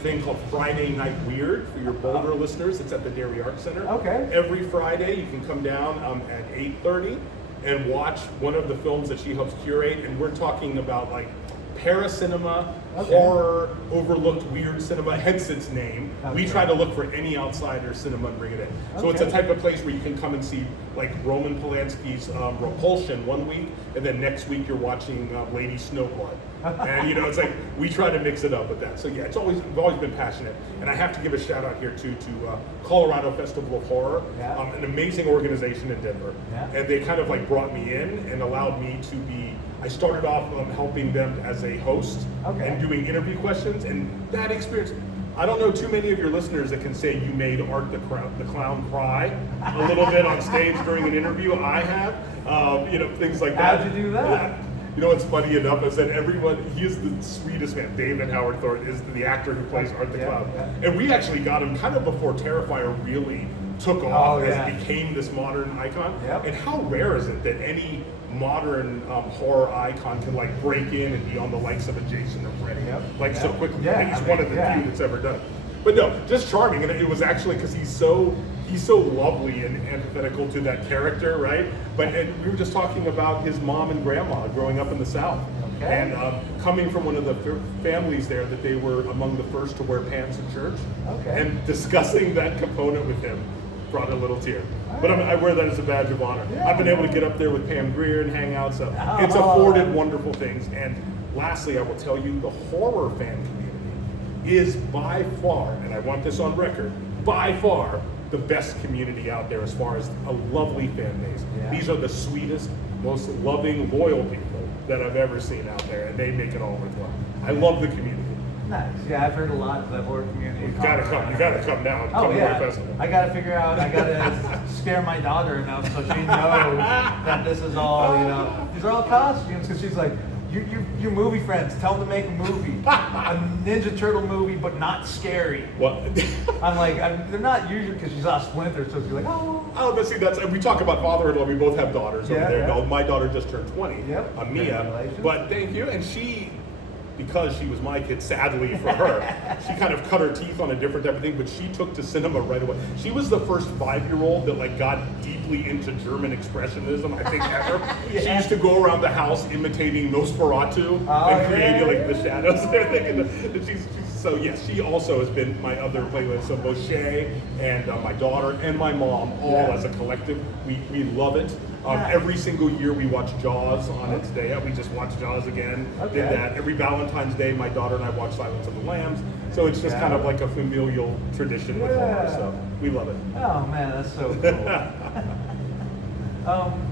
thing called Friday Night Weird for your Boulder listeners. It's at the Dairy Arts Center. Okay. Every Friday you can come down at 8:30 and watch one of the films that she helps curate. And we're talking about like paracinema, horror, overlooked weird cinema, hence its name. We try to look for any outsider cinema and bring it in. So it's a type of place where you can come and see like Roman Polanski's Repulsion one week, and then next week you're watching Lady Snowblood. And it's like we try to mix it up with that. So yeah, I've always been passionate. And I have to give a shout out here too to Colorado Festival of Horror, an amazing organization in Denver. And they kind of like brought me in and allowed me to be. I started off helping them as a host and doing interview questions, and that experience. I don't know too many of your listeners that can say you made Art the Clown cry a little bit on stage during an interview. I have, things like that. How'd you do that? What's funny enough is that he is the sweetest man. David Howard Thornton is the actor who plays Art the Clown. And we actually got him kind of before Terrifier really took off as it became this modern icon. And how rare is it that any modern horror icon can like break in and be on the likes of a Jason or Freddy so quickly? I think he's one of the few that's ever done it. But no, just charming, and it was actually because he's so lovely and antithetical to that character, right? And we were just talking about his mom and grandma growing up in the South, and coming from one of the families there that they were among the first to wear pants in church, and discussing that component with him brought a little tear. But I wear that as a badge of honor. I've been able to get up there with Pam Grier and hang out, so it's afforded wonderful things. And lastly, I will tell you, the horror fan community is by far, and I want this on record, by far the best community out there as far as a lovely fan base. These are the sweetest, most loving, loyal people that I've ever seen out there, and they make it all worthwhile. I love the community. Nice. Yeah, I've heard a lot of the horror community. You gotta come down. Oh yeah. I gotta figure out. I gotta scare my daughter enough so she knows that this is all. These are all costumes. Because she's like, your movie friends, tell them to make a movie, a Ninja Turtle movie, but not scary. What? I'm like, they're not usually because she's off Splinter, so she's like, but see, we talk about father-in-law. We both have daughters over there. Yeah. My daughter just turned 20. Mia. But thank you, and she. Because she was my kid, sadly for her, she kind of cut her teeth on a different type of thing, but she took to cinema right away. She was the first 5-year-old that like got deeply into German expressionism, I think, ever. She used to go around the house imitating Nosferatu and creating like the shadows and everything. So yes, she also has been my other playlist. So both Shay and my daughter and my mom, all as a collective, we love it. Every single year we watch Jaws on its day. We just watched Jaws again. Did that. Every Valentine's Day, my daughter and I watch Silence of the Lambs. So it's just kind of like a familial tradition with horror. So we love it. Oh man, that's so cool.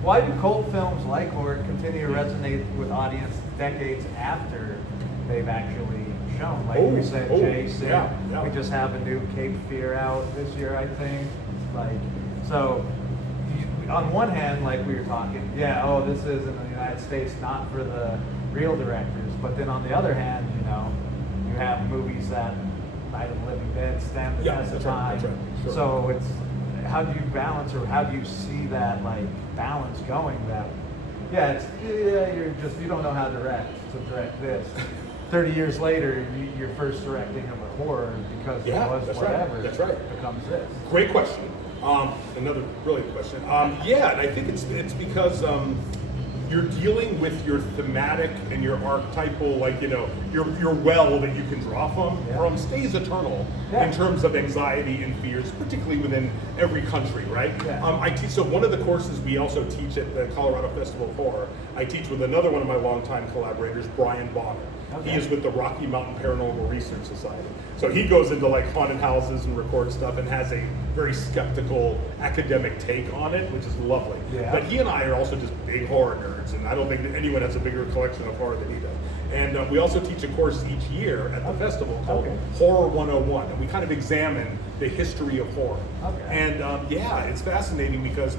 Why do cult films like horror continue to resonate with audience decades after they've actually shown? Like we said, Jason. We just have a new Cape Fear out this year, I think. On one hand, like we were talking, this is in the United States, not for the real directors. But then on the other hand, you have movies that Night of the Living Dead stand the test of time. That's right. Sure. So it's how do you balance, or how do you see that like balance going? That you don't know how to direct this. 30 years later, your first directing of a horror because it was whatever. That's right. Becomes this. Great question. Another brilliant question. And I think it's because you're dealing with your thematic and your archetypal, like, you know, your well that you can draw from stays eternal in terms of anxiety and fears, particularly within every country, right? I teach, so one of the courses we also teach at the Colorado Festival of Horror, I teach with another one of my longtime collaborators, Brian Bonner. He is with the Rocky Mountain Paranormal Research Society. So he goes into like haunted houses and records stuff and has a very skeptical academic take on it, which is lovely. But he and I are also just big horror nerds, and I don't think that anyone has a bigger collection of horror than he does. And we also teach a course each year at the festival called Horror 101, and we kind of examine the history of horror. And it's fascinating because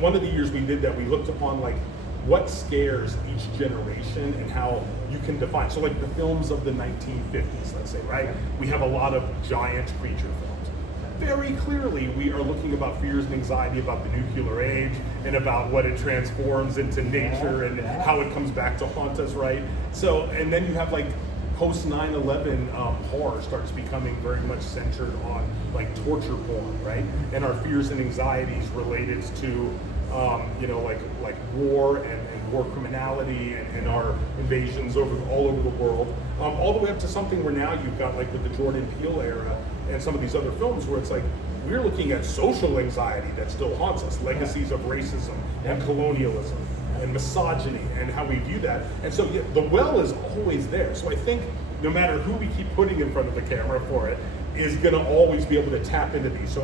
one of the years we did that, we looked upon like what scares each generation and how you can define. So like the films of the 1950s, let's say, right? We have a lot of giant creature films. Very clearly, we are looking about fears and anxiety about the nuclear age and about what it transforms into nature and how it comes back to haunt us, right? So, and then you have like post 9/11 horror starts becoming very much centered on like torture porn, right? And our fears and anxieties related to like war and war criminality and our invasions all over the world, all the way up to something where now you've got like with the Jordan Peele era and some of these other films where it's like we're looking at social anxiety that still haunts us, legacies of racism and colonialism and misogyny and how we view that. And so the well is always there. So I think no matter who we keep putting in front of the camera for it is going to always be able to tap into these. So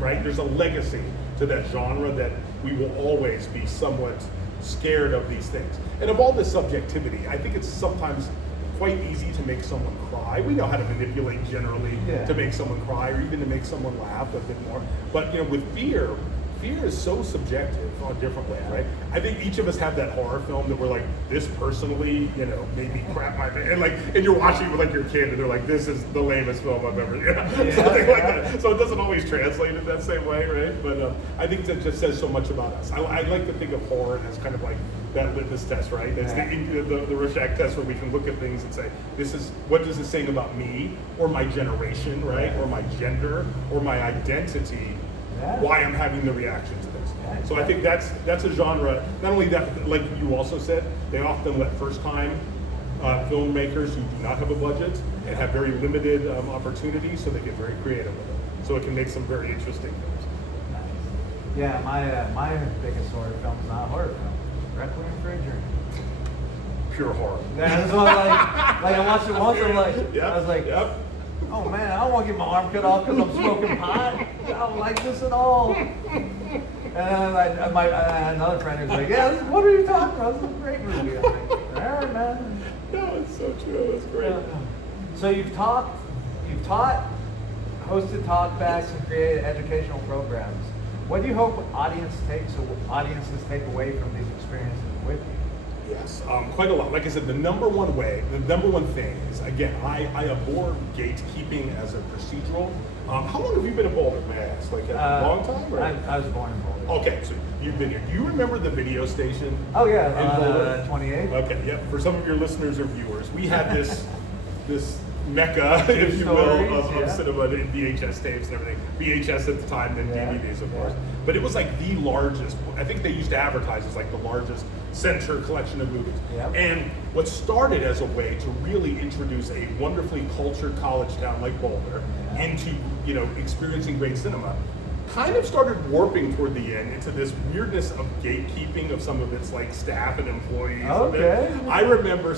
there's a legacy to that genre that we will always be somewhat scared of these things. And of all this subjectivity, I think it's sometimes quite easy to make someone cry. We know how to manipulate generally to make someone cry or even to make someone laugh a bit more. But with fear is so subjective on a different way, right? I think each of us have that horror film that we're like, this personally, made me crap my pants. And you're watching it with like your kid and they're like, this is the lamest film I've ever, something like that. So it doesn't always translate in that same way, right? But I think that just says so much about us. I like to think of horror as kind of like that litmus test, right? It's the Rorschach test where we can look at things and say, what does this say about me or my generation, right? Or my gender or my identity, why I'm having the reaction to this. So I think that's a genre, not only that, like you also said, they often let first-time filmmakers who do not have a budget and have very limited opportunities, so they get very creative with it. So it can make some very interesting films. Nice. Yeah, my biggest horror film is not a horror film. Requiem for a Dream. Pure horror. Yeah, that's what I watched it once and I was like, oh man, I don't want to get my arm cut off because I'm smoking pot. I don't like this at all. And then I had another friend who's like, what are you talking about? This is a great movie. I'm like, all right, man. No, it's so true. It's great. So you've taught, hosted talkbacks, and created educational programs. What do you hope audiences take away from these experiences with you? Yes, quite a lot. Like I said, the number one thing is, again, I abhor gatekeeping as a procedural. How long have you been in Boulder, may I ask? Like a long time? Or? I was born in Boulder. Okay, so you've been here. Do you remember the video station? Oh yeah, 28. Okay, yep. For some of your listeners or viewers, we had this mecca, if you will, of cinema and VHS tapes and everything. VHS at the time, then DVDs, of course. But it was like the largest, I think they used to advertise as like the largest center collection of movies. And what started as a way to really introduce a wonderfully cultured college town like Boulder into, experiencing great cinema, kind of started warping toward the end into this weirdness of gatekeeping of some of its like staff and employees. Okay. I remember,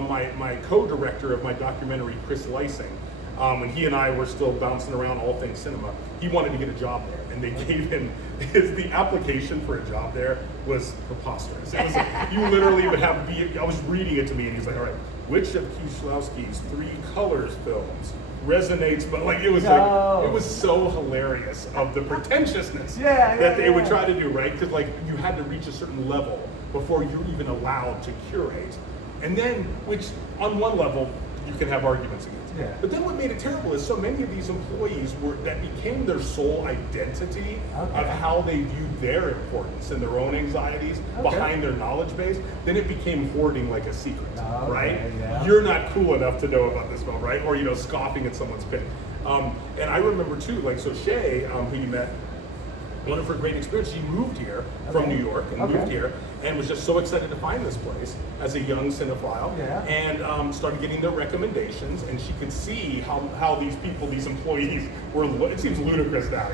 my co-director of my documentary, Chris Lysing, when he and I were still bouncing around all things cinema, he wanted to get a job there, and they gave him the application for a job there was preposterous. It was you literally would have I was reading it to me, and he's like, all right, which of Kieślowski's 3 Colors films resonates, but it was so hilarious of the pretentiousness that they would try to do, right? Because you had to reach a certain level before you're even allowed to curate, and then which on one level you can have arguments against. But then what made it terrible is so many of these employees that became their sole identity of how they viewed their importance and their own anxieties behind their knowledge base. Then it became hoarding like a secret, right? You're not cool enough to know about this film, right? Or scoffing at someone's pick. And I remember too, so Shay, who you met, one of her great experiences, she moved here from New York and moved here and was just so excited to find this place as a young cinephile and started getting their recommendations, and she could see how these people, these employees were, it seems ludicrous now,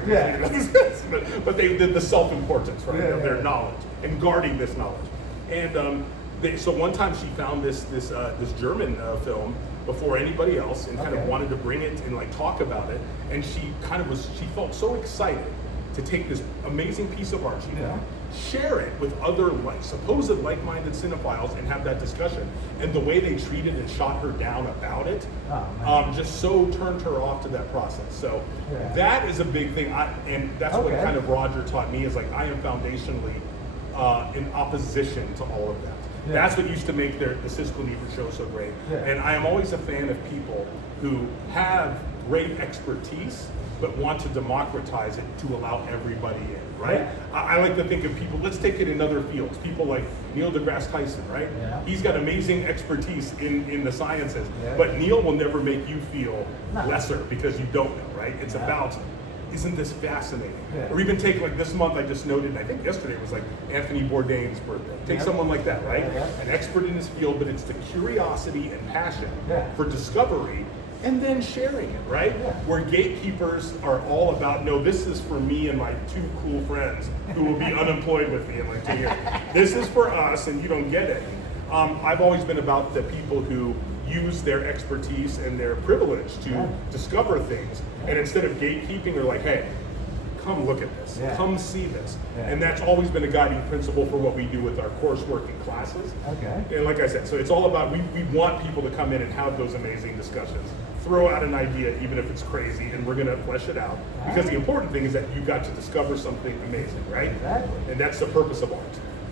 but they did the self-importance, right, of their knowledge and guarding this knowledge. And so one time she found this German film before anybody else and kind of wanted to bring it and like talk about it, and she felt so excited to take this amazing piece of art she found, share it with other supposed like-minded cinephiles and have that discussion. And the way they treated and shot her down about it just so turned her off to that process. So that is a big thing, and that's what kind of Roger taught me, is like I am foundationally in opposition to all of that. That's what used to make the Siskel and Ebert show so great. And I am always a fan of people who have great expertise but want to democratize it to allow everybody in, right? I like to think of people, let's take it in other fields, people like Neil deGrasse Tyson, right? He's got amazing expertise in the sciences, but Neil will never make you feel lesser because you don't know, right? It's about, isn't this fascinating? Or even take like this month, I just noted, and I think yesterday was like Anthony Bourdain's birthday. Take someone like that, right? An expert in his field, but it's the curiosity and passion for discovery and then sharing it, right? Where gatekeepers are all about, no, this is for me and my 2 cool friends who will be unemployed with me in like 2 years. This is for us and you don't get it. I've always been about the people who use their expertise and their privilege to discover things, and instead of gatekeeping, they're like, hey, come look at this, come see this. And that's always been a guiding principle for what we do with our coursework in classes. And like I said, so it's all about, we want people to come in and have those amazing discussions. Throw out an idea, even if it's crazy, and we're gonna flesh it out. Because the important thing is that you got to discover something amazing, right? And that's the purpose of art.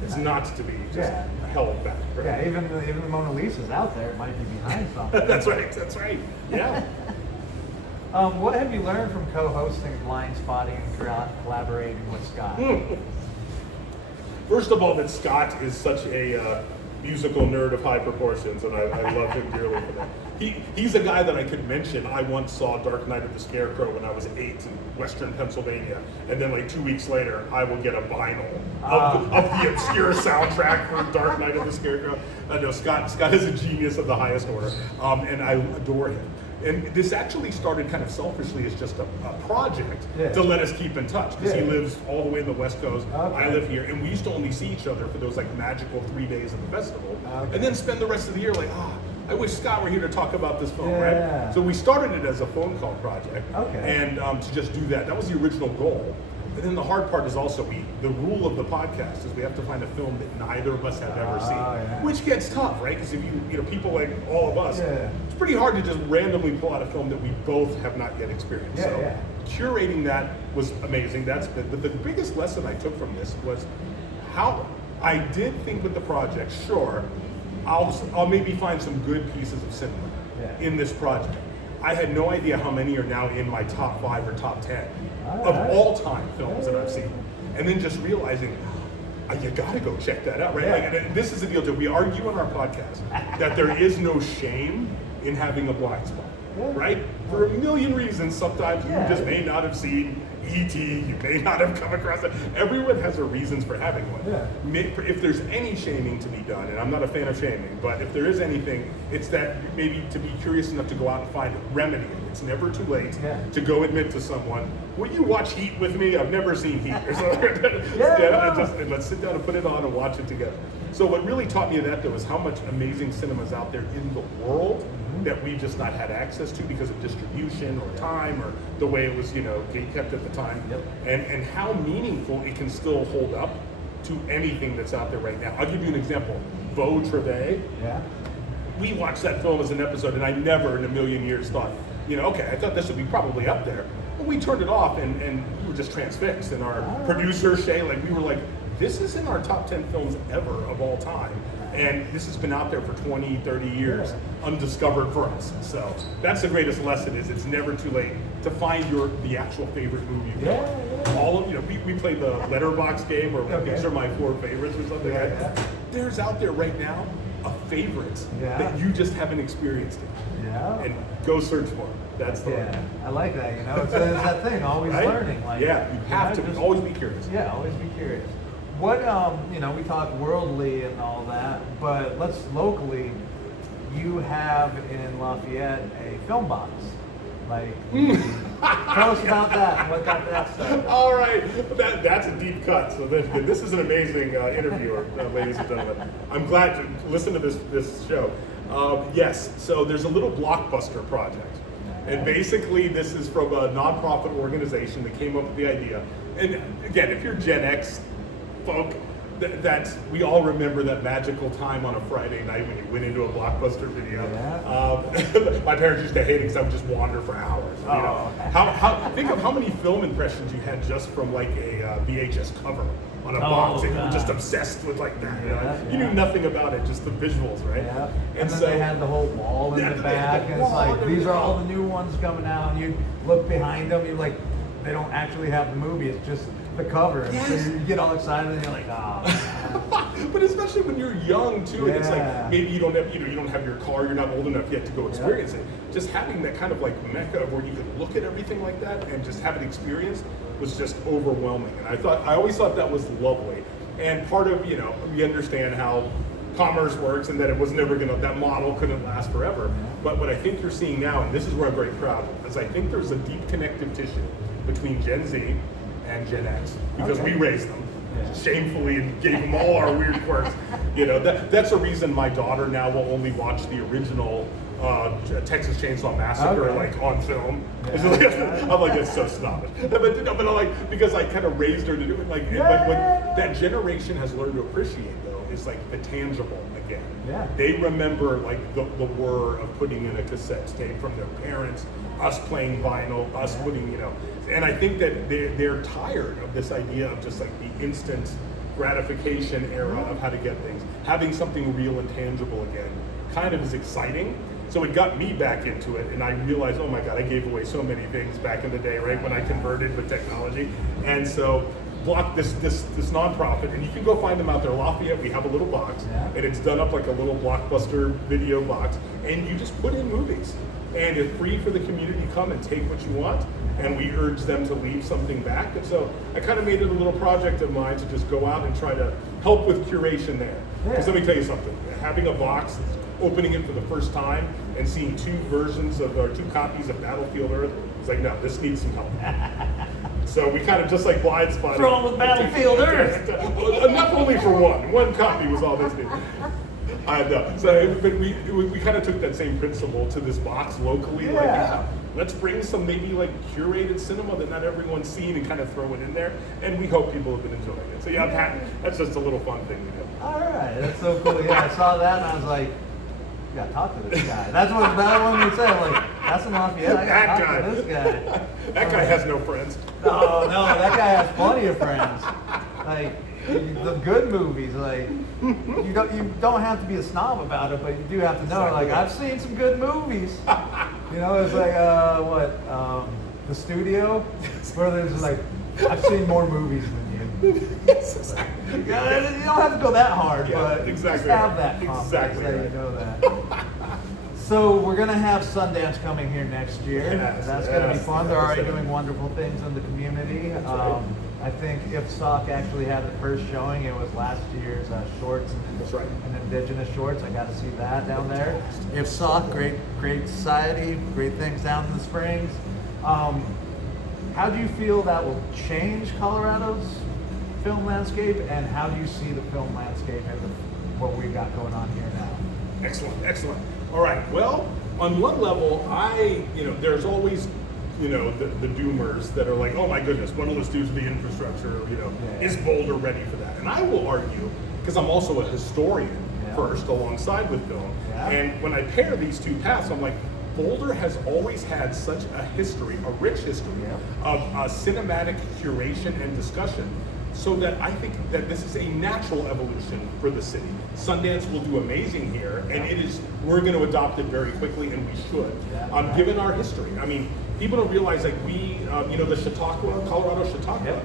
It's not to be just held back. Right? Even the Mona Lisa's out there, it might be behind something. That's right, yeah. What have you learned from co-hosting Blind Spotting and collaborating with Scott? First of all, that Scott is such a musical nerd of high proportions, and I love him dearly for that. He's a guy that I could mention. I once saw Dark Night of the Scarecrow when I was 8 in Western Pennsylvania, and then like 2 weeks later, I will get a vinyl of the obscure soundtrack for Dark Night of the Scarecrow. No, Scott is a genius of the highest order, and I adore him. And this actually started kind of selfishly as just a project to let us keep in touch, because he lives all the way in the West Coast. I live here, and we used to only see each other for those like magical 3 days of the festival, and then spend the rest of the year like, I wish Scott were here to talk about this film, right? So we started it as a phone call project, and to just do that. That was the original goal. And then the hard part is also the rule of the podcast is we have to find a film that neither of us have ever seen, which gets tough, right? Because if you people like all of us, it's pretty hard to just randomly pull out a film that we both have not yet experienced. Curating that was amazing. But the biggest lesson I took from this was how I did think with the project, sure, I'll maybe find some good pieces of cinema in this project. I had no idea how many are now in my top 5 or top 10 of all time films that I've seen. And then just realizing, you gotta go check that out, right? Like, this is the deal that we argue on our podcast, that there is no shame in having a blind spot, right? For a million reasons, sometimes you just may not have seen E.T., you may not have come across it. Everyone has their reasons for having one. If there's any shaming to be done, and I'm not a fan of shaming, but if there is anything, it's that maybe to be curious enough to go out and find it, remedy it. It's never too late to go admit to someone, will you watch Heat with me? I've never seen Heat. Or something. And let's sit down and put it on and watch it together. So what really taught me that, though, is how much amazing cinema is out there in the world that we've just not had access to because of distribution or time or the way it was, kept at the time, and how meaningful it can still hold up to anything that's out there right now. I'll give you an example. Beau Travail. We watched that film as an episode, and I never in a million years thought, okay, I thought this would be probably up there. But we turned it off, and we were just transfixed. And our producer, Shay, we were like, this is in our top 10 films ever of all time. And this has been out there for 20, 30 years, undiscovered for us. So that's the greatest lesson, is it's never too late to find the actual favorite movie. All of, we play the letterbox game where these are my 4 favorites or something like that. There's out there right now a favorite that you just haven't experienced it. And go search for them. That's the Yeah, I like that. It's that thing, always right? learning. Like, Yeah, you have to just always be curious. Yeah, always be curious. What we talk worldly and all that, but let's locally. You have in Lafayette a film box. Like, tell us about that and what got that started. All right, that's a deep cut. So this is an amazing interviewer, ladies and gentlemen. I'm glad to listen to this show. Yes, so there's a little blockbuster project. And basically this is from a nonprofit organization that came up with the idea. And again, if you're Gen X folk, that we all remember that magical time on a Friday night when you went into a Blockbuster video. Yeah. My parents used to hate it because I would just wander for hours. Think of how many film impressions you had just from like a VHS cover on a box, and you were just obsessed with like that. You knew nothing about it, just the visuals, right? Yeah. And then they had the whole wall in the back, and it's like, these are all the new ones coming out, and you look behind them, you're like, they don't actually have the movie, it's just the cover. Yes. So you get all excited and you're like, oh. But especially when you're young too, and it's like maybe you don't have your car, you're not old enough yet to go experience it. Just having that kind of like mecca where you could look at everything like that and just have an experience was just overwhelming. And I always thought that was lovely. And part of, we understand how commerce works and that it was never that model couldn't last forever. But what I think you're seeing now, and this is where I'm very proud of, is I think there's a deep connective tissue between Gen Z and Gen X, because we raised them shamefully and gave them all our weird quirks. That's a reason my daughter now will only watch the original Texas Chainsaw Massacre like on film. I'm like, it's so snobbish. But I'm like, because I kind of raised her to do it. Like, but what that generation has learned to appreciate though is like the tangible again. Yeah. They remember like the whir of putting in a cassette tape from their parents, us playing vinyl, us putting, and I think that they're tired of this idea of just like the instant gratification era of how to get things. Having something real and tangible again kind of is exciting. So it got me back into it, and I realized, oh my God, I gave away so many things back in the day, right, when I converted with technology. And so this nonprofit, and you can go find them out there. Lafayette, we have a little box, and it's done up like a little Blockbuster video box, and you just put in movies. And it's free for the community to come and take what you want, and we urge them to leave something back. And so I kind of made it a little project of mine to just go out and try to help with curation there. Because let me tell you something, having a box, opening it for the first time and seeing two copies of Battlefield Earth, it's like, no, this needs some help. So we kind of just like blind spotted. What's wrong with Battlefield Earth? Enough only for one. One copy was all this needed. But we kind of took that same principle to this box locally. Let's bring some maybe like curated cinema that not everyone's seen and kind of throw it in there. And we hope people have been enjoying it. So that's just a little fun thing to do. All right, that's so cool. Yeah, I saw that and I was like, you gotta talk to this guy. That's what we said. Like, that's enough. Yeah, I gotta talk to this guy. That guy has no friends. No, that guy has plenty of friends. Like, the good movies, like, you don't have to be a snob about it, but you do have to know, like, I've seen some good movies. It's like, The Studio, where there's like, I've seen more movies than you. You don't have to go that hard, but just have that confidence that you know that. So we're going to have Sundance coming here next year. That's going to be fun. They're already doing wonderful things in the community. I think If Sock actually had the first showing, it was last year's shorts and indigenous shorts. I got to see that down there. If Sock, great society, great things down in the Springs. How do you feel that will change Colorado's film landscape, and how do you see the film landscape and what we got going on here now? Excellent. All right. Well, on one level, there's always, the doomers that are like, oh my goodness, when will this do to the infrastructure? Is Boulder ready for that? And I will argue, because I'm also a historian first, alongside with film, and when I pair these two paths, I'm like, Boulder has always had such a history, a rich history of cinematic curation and discussion, so that I think that this is a natural evolution for the city. Sundance will do amazing here, and we're going to adopt it very quickly, and we should, given our history. I mean, people don't realize like the Chautauqua, Colorado Chautauqua,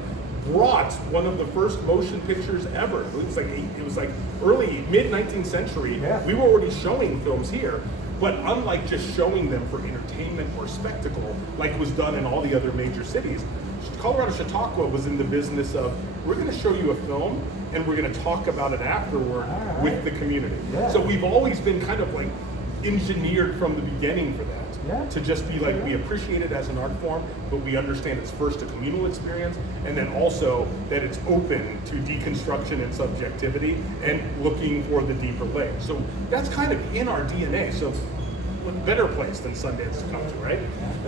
brought one of the first motion pictures ever. It was like early, mid 19th century. We were already showing films here. But unlike just showing them for entertainment or spectacle, like was done in all the other major cities, Colorado Chautauqua was in the business of, we're going to show you a film and we're going to talk about it afterward with the community. Yeah. So we've always been kind of like engineered from the beginning for that. Yeah. To just be like, we appreciate it as an art form, but we understand it's first a communal experience, and then also that it's open to deconstruction and subjectivity and looking for the deeper layers. So that's kind of in our DNA. So what better place than Sundance to come to, right?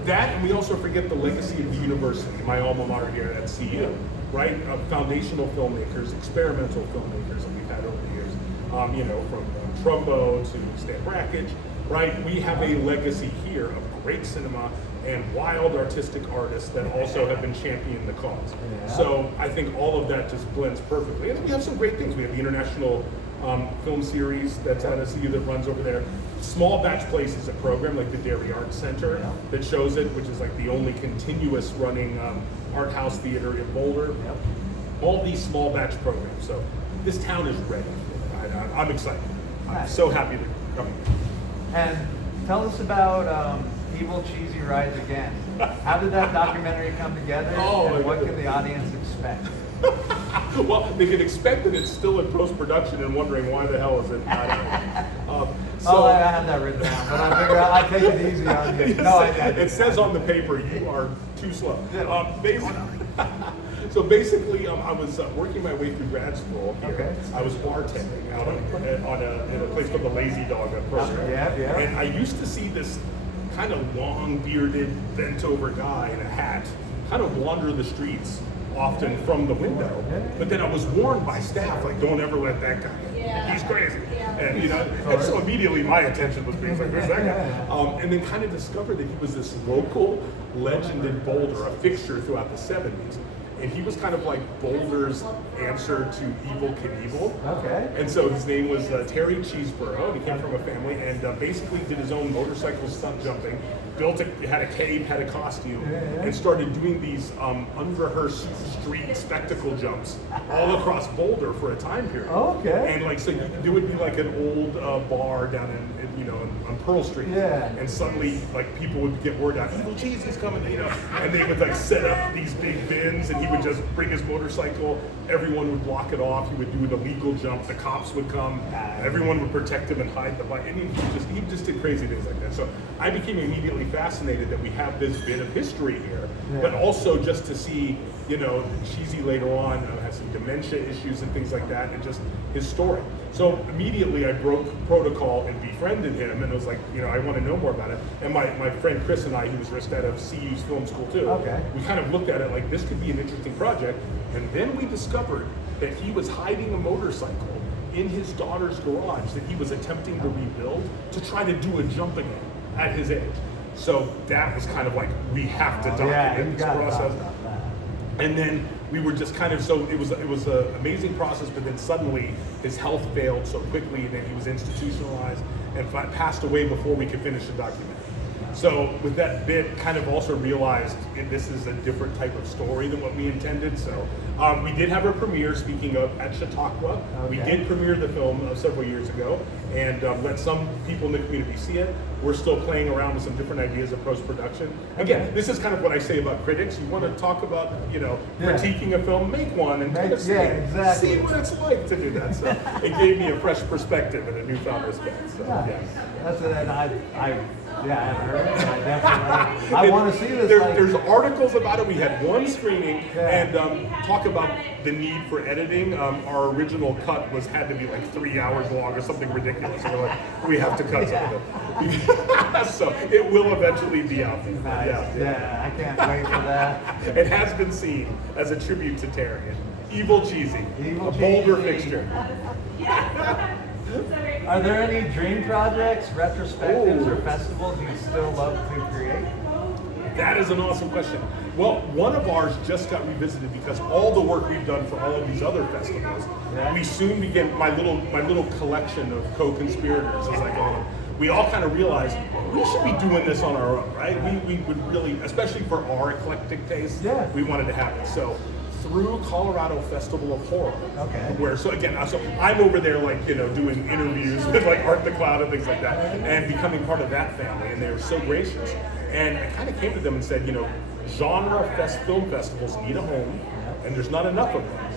That, and we also forget the legacy of the university, my alma mater here at CU, right? Foundational filmmakers, experimental filmmakers that we've had over the years, from Trumbo to Stan Brakhage, right? We have a legacy here of great cinema and wild artistic artists that also have been championing the cause. Yeah. So I think all of that just blends perfectly. And we have some great things. We have the International Film Series that's out of CU that runs over there. Small Batch Place is a program like the Dairy Arts Center that shows it, which is like the only continuous running art house theater in Boulder. Yep. All these small batch programs. So this town is ready. I'm excited. I'm so happy to come here. And tell us about Evil Cheesy Rides Again. How did that documentary come together, and what can the audience expect? Well, they can expect that it's still in post-production and wondering why the hell is it not out. I had that written down, but I figured I'd take it easy on you. No, it says on the paper, you are too slow. So basically, I was working my way through grad school here. Okay. I was bartending out in a place called the Lazy Dog program. Yeah. And I used to see this kind of long bearded, bent over guy in a hat kind of wander the streets often from the window. But then I was warned by staff, like, don't ever let that guy in. He's crazy. And and so immediately my attention was being like, where's that guy? And then kind of discovered that he was this local legend in Boulder, a fixture throughout the 70s. And he was kind of like Boulder's answer to Evel Knievel. Okay. And so his name was Terry Cheeseborough. He came from a family and basically did his own motorcycle stunt jumping. Had a cape, had a costume, and started doing these unrehearsed street spectacle jumps all across Boulder for a time period. Oh, okay. And like, so there would be like an old bar down on Pearl Street. Yeah. And suddenly, like, people would get word out, Evil Cheesy's coming, and they would like set up these big bins, and he would just bring his motorcycle. Everyone would block it off. He would do an illegal jump. The cops would come. Everyone would protect him and hide the bike. And he just did crazy things like that. So I became immediately fascinated that we have this bit of history here, but also just to see, Cheesy later on has some dementia issues and things like that, and just his story. So immediately I broke protocol and befriended him, and was like, I want to know more about it. And my friend Chris and I, he was just out of CU's film school too. Okay. We kind of looked at it like, this could be an interesting project, and then we discovered that he was hiding a motorcycle in his daughter's garage that he was attempting to rebuild to try to do a jump again at his age. So that was kind of like, we have to document this process. And then we were just kind of, so it was an amazing process, but then suddenly his health failed so quickly that he was institutionalized and passed away before we could finish the documentary. So with that bit, kind of also realized this is a different type of story than what we intended. So we did have a premiere, speaking of, at Chautauqua. Okay. We did premiere the film several years ago and let some people in the community see it. We're still playing around with some different ideas of post-production. Again, this is kind of what I say about critics. You want to talk about, critiquing a film, make one and kind of see what it's like to do that. So it gave me a fresh perspective and a newfound respect. So, That's it. And I haven't heard it, but I definitely I want to see this. There's articles about it. We had one screening and talk about the need for editing. Our original cut had to be like 3 hours long or something ridiculous. So we're like, we have to cut some of it. So it will eventually be out there. Nice. Yeah, I can't wait for that. It has been seen as a tribute to Terry. Evil Cheesy, a Boulder fixture. Are there any dream projects, retrospectives, or festivals you still love to create? That is an awesome question. Well, one of ours just got revisited because all the work we've done for all of these other festivals, we soon began, my little collection of co-conspirators, as I call them, we all kind of realized we should be doing this on our own, right? We would really, especially for our eclectic taste, we wanted to have it. So through Colorado Festival of Horror. Okay. Where, so I'm over there like, doing interviews with like Art the Cloud and things like that, and becoming part of that family, and they were so gracious. And I kind of came to them and said, genre film festivals need a home, and there's not enough of them.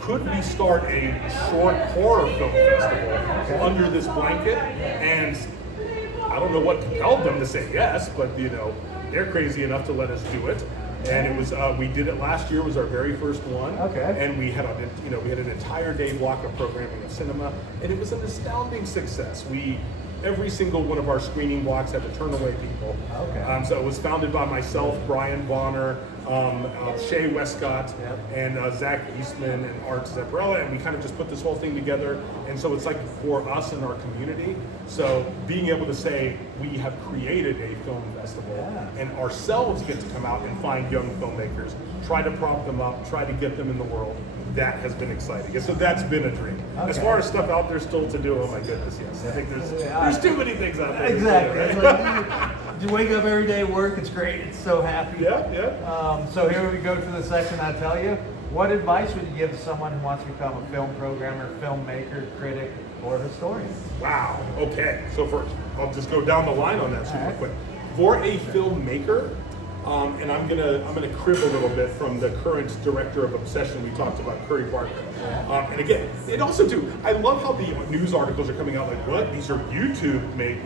Could we start a short horror film festival under this blanket? And I don't know what compelled them to say yes, but they're crazy enough to let us do it. And it was we did it last year. Was our very first one. Okay. And we had an entire day block of programming of cinema, and it was an astounding success. Every single one of our screening blocks had to turn away people. Okay. So it was founded by myself, Brian Bonner, Shay Westcott, and Zach Eastman and Art Zepparella, and we kind of just put this whole thing together. And so it's like for us and our community. So being able to say we have created a film festival and ourselves get to come out and find young filmmakers, try to prop them up, try to get them in the world. That has been exciting. And so that's been a dream. Okay. As far as stuff out there still to do, oh my goodness, yes. I think there's too many things out there. Exactly. To do, It's like, you wake up every day, work, it's great, it's so happy. Yeah. So here we go to the section I tell you. What advice would you give to someone who wants to become a film programmer, filmmaker, critic, or historian? Wow. Okay. So first, I'll just go down the line on that super Alright. quick. For a filmmaker, and I'm gonna crib a little bit from the current director of Obsession we talked about, Curry Barker. And again, it also I love how the news articles are coming out like, what? These are YouTube made,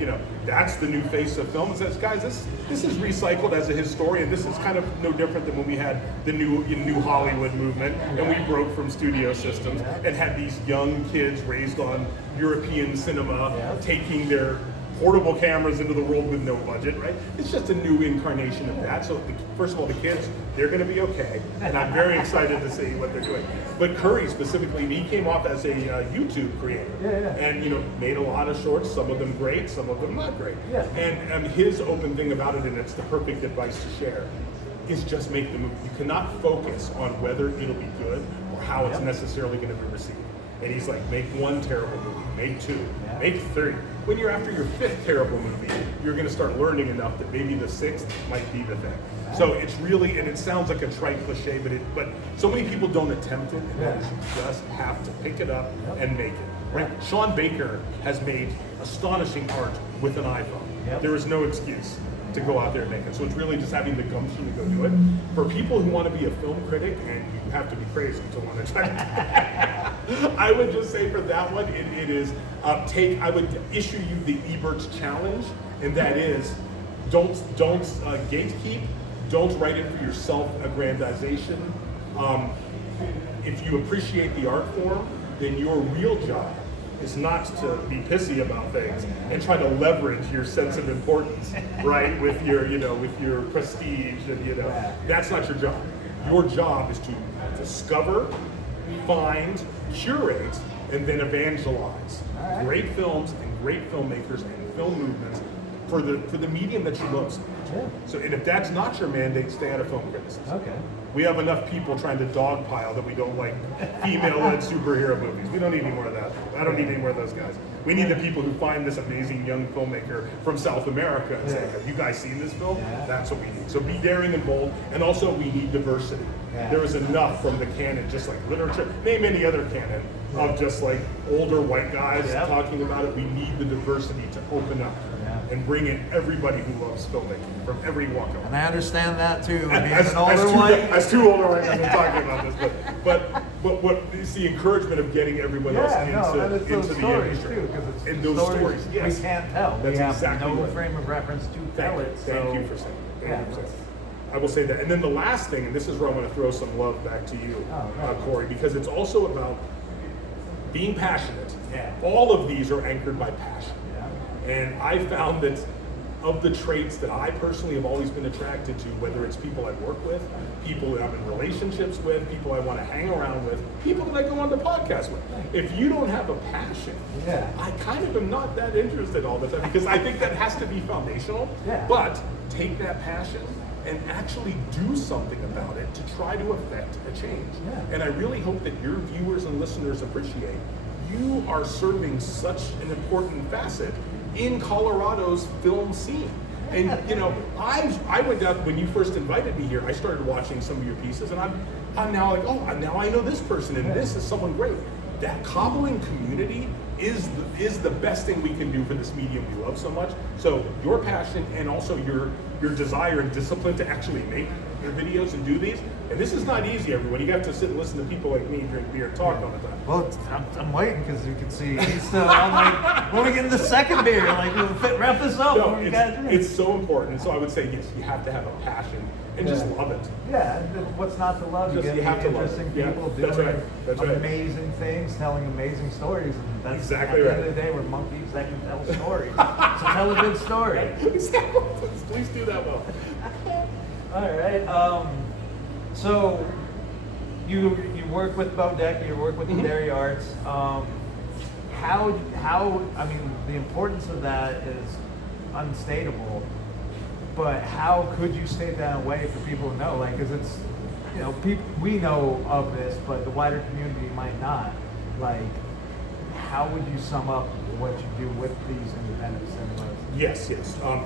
that's the new face of film. It says, guys, this is recycled. As a historian, this is kind of no different than when we had the new Hollywood movement, and we broke from studio systems and had these young kids raised on European cinema taking their portable cameras into the world with no budget, right? It's just a new incarnation of that. So first of all, the kids, they're gonna be okay. And I'm very excited to see what they're doing. But Curry specifically, he came off as a YouTube creator. And made a lot of shorts, some of them great, some of them not great. And his open thing about it, and it's the perfect advice to share, is just make the movie. You cannot focus on whether it'll be good or how it's necessarily gonna be received. And he's like, make one terrible movie, make two, make three. When you're after your fifth terrible movie, you're gonna start learning enough that maybe the sixth might be the thing. So it's really, and it sounds like a trite cliche, but so many people don't attempt it, and you just have to pick it up and make it. Right? Sean Baker has made astonishing art with an iPhone. There is no excuse to go out there and make it. So it's really just having the gumption to go do it. For people who want to be a film critic, and you have to be crazy to want to try to I would just say for that one, it is, I would issue you the Ebert challenge, and that is, don't gatekeep, don't write it for your self-aggrandization. If you appreciate the art form, then your real job is not to be pissy about things and try to leverage your sense of importance, right? With your prestige, and that's not your job. Your job is to discover, find, curate, and then evangelize great films and great filmmakers and film movements for the medium that you love so much. So, and if that's not your mandate, stay out of film criticism. Okay. We have enough people trying to dogpile that we don't like female-led superhero movies. We don't need any more of that. I don't need any more of those guys. We need the people who find this amazing young filmmaker from South America and say, have you guys seen this film? That's what we need. So be daring and bold, and also we need diversity. There is enough from the canon, just like literature, name any other canon, of just like older white guys talking about it. We need the diversity to open up and bring in everybody who loves filmmaking from every walk of life. And I understand that too. As two older white guys are talking about this, but what is the encouragement of getting everyone else into the industry? Too, because and those stories, we can't tell. That's we have exactly no right. frame of reference to tell it. Thank you for saying that. I will say that. And then the last thing, and this is where I want to throw some love back to you, Corey, because it's also about being passionate. All of these are anchored by passion. And I found that of the traits that I personally have always been attracted to, whether it's people I work with, people that I'm in relationships with, people I want to hang around with, people that I go on the podcast with. If you don't have a passion, I kind of am not that interested all the time, because I think that has to be foundational. But take that passion and actually do something about it to try to affect a change. And I really hope that your viewers and listeners appreciate you are serving such an important facet in Colorado's film scene. And I went down when you first invited me here. I started watching some of your pieces, and I'm now like, oh, now I know this person, and this is someone great. That cobbling community is the best thing we can do for this medium we love so much. So your passion and also your desire and discipline to actually make your videos and do these. And this is not easy, everyone. You have to sit and listen to people like me drink beer and talk all the time. Well, I'm waiting because you can see he's still. I'm like, when we get in the second beer, like we'll wrap this up. No, it's so important. And so I would say, yes, you have to have a passion and just love it. Yeah, what's not to love? You have to interesting people doing amazing things, telling amazing stories. And that's exactly at the end of the day, we're monkeys that can tell stories. So tell a good story. Please do that well. All right. So you work with Bodek, you work with the Dairy Arts. How I mean, the importance of that is unstateable. But how could you state that in a way for people to know? Like, because it's, we know of this, but the wider community might not. Like, how would you sum up what you do with these independent cinemas? Yes.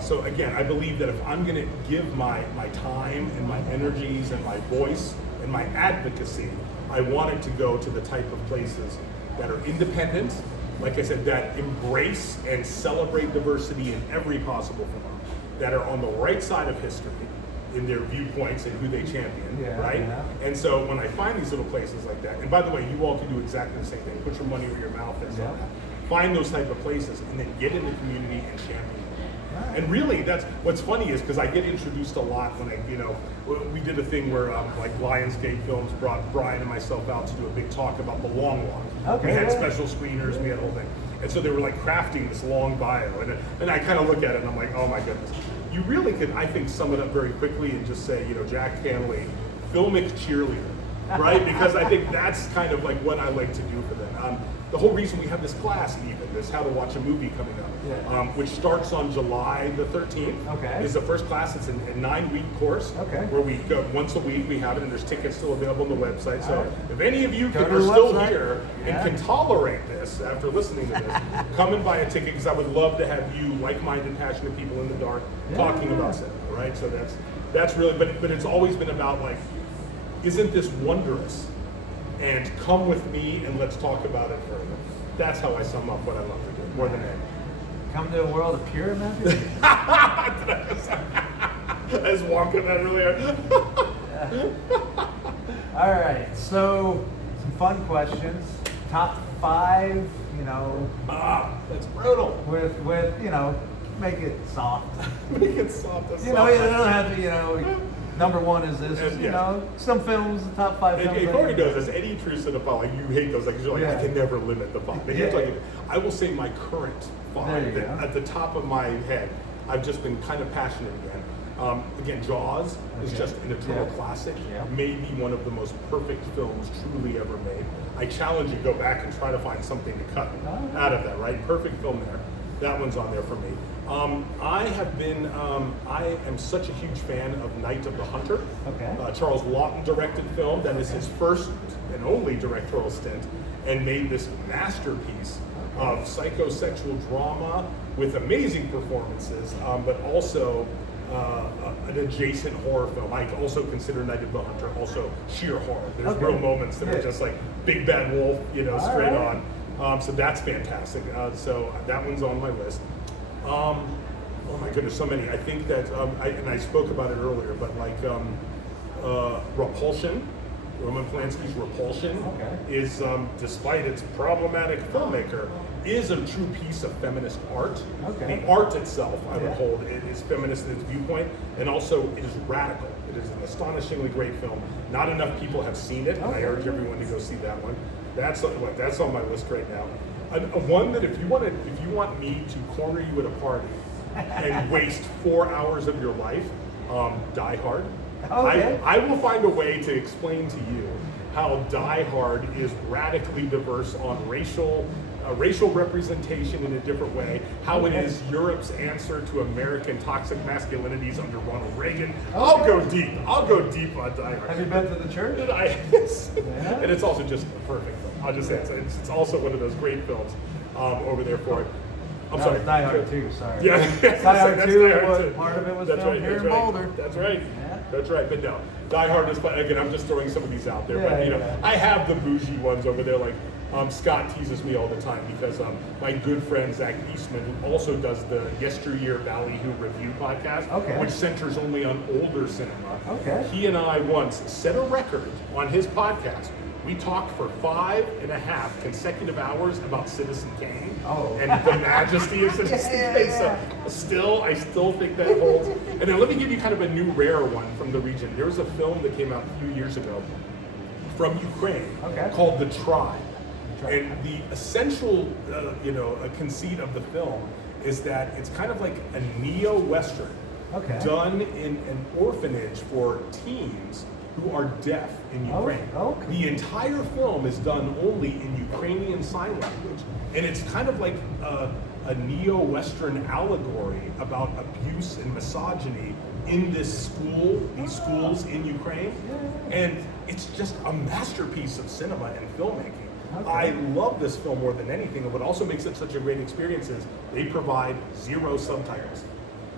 So again, I believe that if I'm going to give my time and my energies and my voice and my advocacy, I want it to go to the type of places that are independent, like I said, that embrace and celebrate diversity in every possible form, that are on the right side of history in their viewpoints and who they champion, right? Yeah. And so when I find these little places like that, and by the way, you all can do exactly the same thing. Put your money where your mouth is on that. Find those type of places and then get in the community and champion them. Right. And really, that's what's funny is because I get introduced a lot when we did a thing where like Lionsgate Films brought Brian and myself out to do a big talk about the long walk. Okay. We had special screeners, we had a whole thing. And so they were like crafting this long bio, and I kind of look at it and I'm like, oh my goodness. You really could, I think, sum it up very quickly and just say, Jack Hanley, filmic cheerleader, right? Because I think that's kind of like what I like to do for them. The whole reason we have this class, even, this How to Watch a Movie coming up, which starts on July the 13th. Okay. Is the first class. It's a 9-week course where we go once a week. We have it, and there's tickets still available on the website. So if any of you are still here and can tolerate this after listening to this, come and buy a ticket because I would love to have you, like-minded, passionate people in the dark, talking about cinema, right? So that's really, but it's always been about like, isn't this wondrous? And come with me and let's talk about it further. That's how I sum up what I love to do, more than anything. Come to a world of pure imagination. As Wonka that earlier. All right, so some fun questions. Top 5, that's brutal. With make it soft. Make it soft. It doesn't have to, number 1 is this. Some films, the top 5 films. And Corey knows this. Any true cinephile, like you hate those, like you're like, I can never limit the 5. But here's I will say my current 5 at the top of my head. I've just been kind of passionate again. Again, Jaws is just an eternal classic. Maybe one of the most perfect films truly ever made. I challenge you to go back and try to find something to cut out of that. Right, perfect film there. That one's on there for me. I am such a huge fan of Night of the Hunter. Charles Lawton directed film. That is his first and only directorial stint, and made this masterpiece of psychosexual drama with amazing performances, but also an adjacent horror film. I also consider Night of the Hunter also sheer horror. There's real moments that are just like Big Bad Wolf, straight on. So that's fantastic. So that one's on my list. Oh my goodness, so many. I think that, I spoke about it earlier, but like Repulsion, Roman Polanski's Repulsion is, despite its problematic filmmaker, is a true piece of feminist art. The art itself, I would hold, it is feminist in its viewpoint, and also it is radical. It is an astonishingly great film. Not enough people have seen it, and I urge everyone to go see that one. That's on my list right now. One that if you want me to corner you at a party and waste 4 hours of your life, Die Hard. I will find a way to explain to you how Die Hard is radically diverse on racial representation in a different way, how it is Europe's answer to American toxic masculinities under Ronald Reagan. I'll go deep on Die Hard. Have you been to the church? And it's also just a perfect film. I'll just say it's also one of those great films over there for it. I'm No, sorry. it's Die Hard 2, sorry. Yeah. Die Hard That's 2, Die Hard was, 2. part of it was That's filmed right, here in that's right. Boulder. That's right. Yeah. That's right. But no, Die Hard is fun. Again, I'm just throwing some of these out there. Yeah, but yeah. I have the bougie ones over there. Like Scott teases me all the time because my good friend Zach Eastman, who also does the Yesteryear Ballyhoo Review podcast, which centers only on older cinema. Okay. He and I once set a record on his podcast. We talked for 5.5 consecutive hours about Citizen Kane and the majesty of Citizen Kane. So I still think that holds. And then let me give you kind of a new rare one from the region. There was a film that came out a few years ago from Ukraine called The Tribe. And the essential, conceit of the film is that it's kind of like a neo-Western done in an orphanage for teens who are deaf in Ukraine. The entire film is done only in Ukrainian Sign Language. And it's kind of like a neo-Western allegory about abuse and misogyny in these schools in Ukraine. And it's just a masterpiece of cinema and filmmaking. I love this film more than anything, and what also makes it such a great experience is they provide 0 subtitles.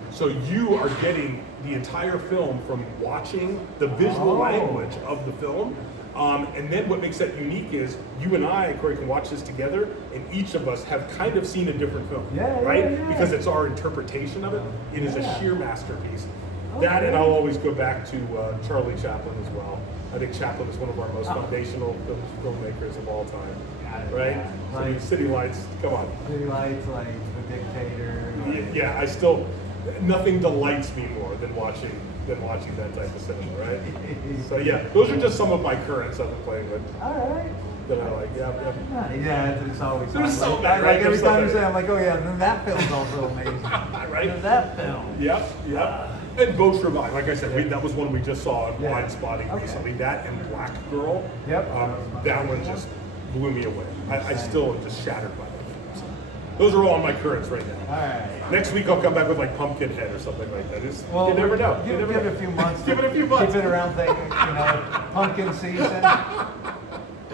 So you are getting the entire film from watching the visual language of the film. And then what makes that unique is you and I, Corey, can watch this together, and each of us have kind of seen a different film, right? Because it's our interpretation of it. It is a sheer masterpiece. That, and I'll always go back to Charlie Chaplin as well. I think Chaplin is one of our most foundational filmmakers of all time, right? Like City Lights, come on. City Lights, like The Dictator. Yeah, I still, nothing delights me more than watching that type of cinema, right? So yeah, those are just some of my currents I've been playing with. All right. That I like, Yeah, it's always There's fun. so many, right? Like every There's so time you many. say, I'm like, oh yeah, then that film's also amazing. Right? Then that film. Yep. And Beau Travail, like I said, that was one we just saw in Blind Spotting recently. That and Black Girl. That one just blew me away. I still am just shattered by that. So, those are all my currents right now. All right. Next week I'll come back with like Pumpkinhead or something like that. You never know. Give it a few months. Give it a few months. Keep it around thinking, pumpkin season.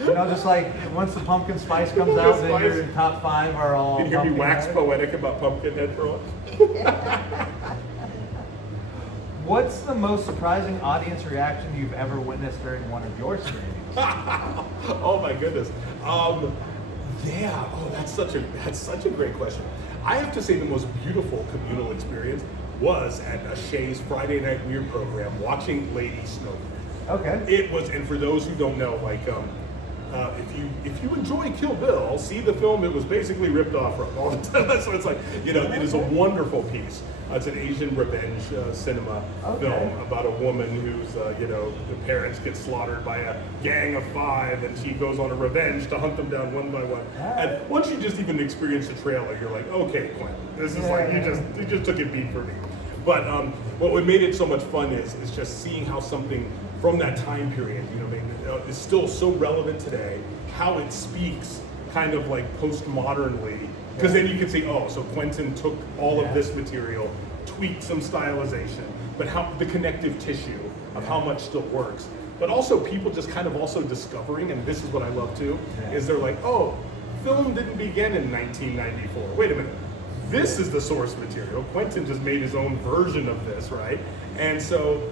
Just like once the pumpkin spice comes out, then your top 5 are all. Can you hear me wax poetic about Pumpkinhead for once? What's the most surprising audience reaction you've ever witnessed during one of your screenings? Oh my goodness. That's such a great question. I have to say the most beautiful communal experience was at a Shay's Friday Night Weird program watching Lady Snowman. Okay. It was, and for those who don't know, like if you enjoy Kill Bill, see the film it was basically ripped off from all the time. So it's like, it is a wonderful piece. It's an Asian revenge cinema film about a woman who's, the parents get slaughtered by a gang of 5, and she goes on a revenge to hunt them down one by one. And once you just even experience the trailer, you're like, okay, Quentin, this is you just took it beat for me. But what made it so much fun is just seeing how something from that time period, is still so relevant today, how it speaks kind of like postmodernly. Because then you can say, so Quentin took all of this material, tweaked some stylization, but how the connective tissue of how much still works. But also people just kind of also discovering, and this is what I love too, is they're like, film didn't begin in 1994. Wait a minute. This is the source material. Quentin just made his own version of this, right? And so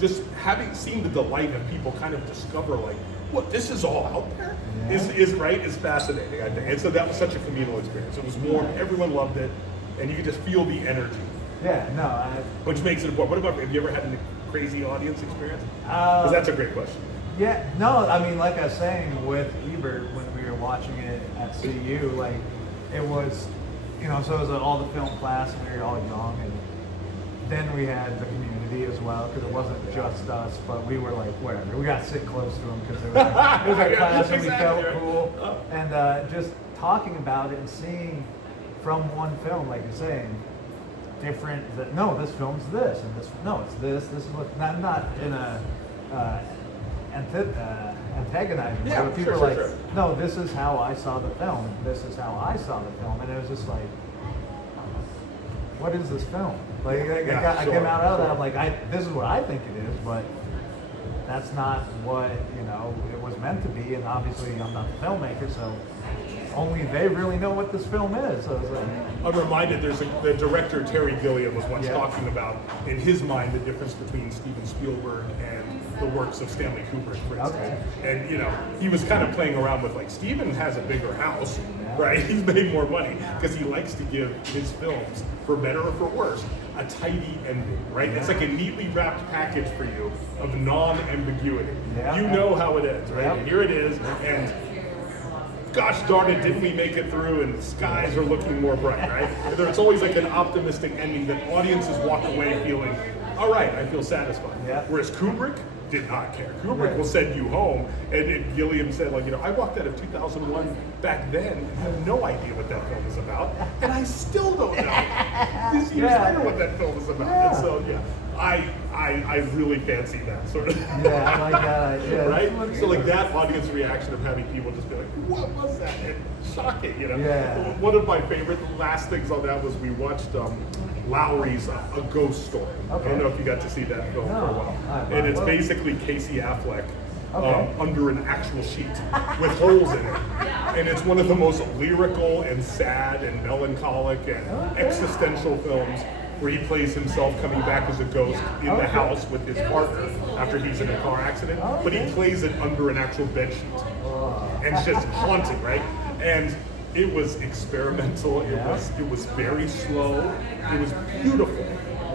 just seen the delight of people kind of discover like, what, this is all out there? Is fascinating, I think. And so that was such a communal experience. It was warm, everyone loved it, and you could just feel the energy. Which makes it important. What about, have you ever had a crazy audience experience? Because that's a great question. Yeah, no, I mean, like I was saying with Ebert, when we were watching it at CU, like, it was, so it was all the film class, and we were all young, and then we had the community as well, because it wasn't just us, but we were like, whatever. We got to sit close to them because it was our class, and we felt cool. And just talking about it and seeing from one film, like you're saying, different, this film's this, and it's this is what, not in a antagonizing way, but people are like, no, this is how I saw the film, and this is how I saw the film, and it was just like, what is this film? Like, I came out of that, I'm like, this is what I think it is, but that's not what, it was meant to be, and obviously I'm not the filmmaker, so only they really know what this film is. So it's like, I'm reminded the director Terry Gilliam was once talking about, in his mind, the difference between Steven Spielberg and the works of Stanley Kubrick, for instance. And he was kind of playing around with like, Steven has a bigger house, right? He's made more money because he likes to give his films, for better or for worse, a tidy ending, right? It's like a neatly wrapped package for you of non-ambiguity. You know how it ends, right? And here it is, and gosh darn it, didn't we make it through, and the skies are looking more bright, right? It's always like an optimistic ending that audiences walk away feeling, all right, I feel satisfied. Whereas Kubrick did not care. Kubrick will send you home, and Gilliam said, like, I walked out of 2001 back then and had no idea what that film was about, and I still don't know this years later what that film is about. And so, I really fancy that sort of. I like that. Right? So like that audience reaction of having people just be like, what was that? And shock it, One of my favorite last things on that was we watched Lowry's A Ghost Story. I don't know if you got to see that film for a while. And it's basically Casey Affleck under an actual sheet with holes in it. And it's one of the most lyrical and sad and melancholic and existential films where he plays himself coming back as a ghost in the house with his partner after he's in a car accident, but he plays it under an actual bed sheet. And it's just haunting, right? And it was experimental, it was very slow, it was beautiful.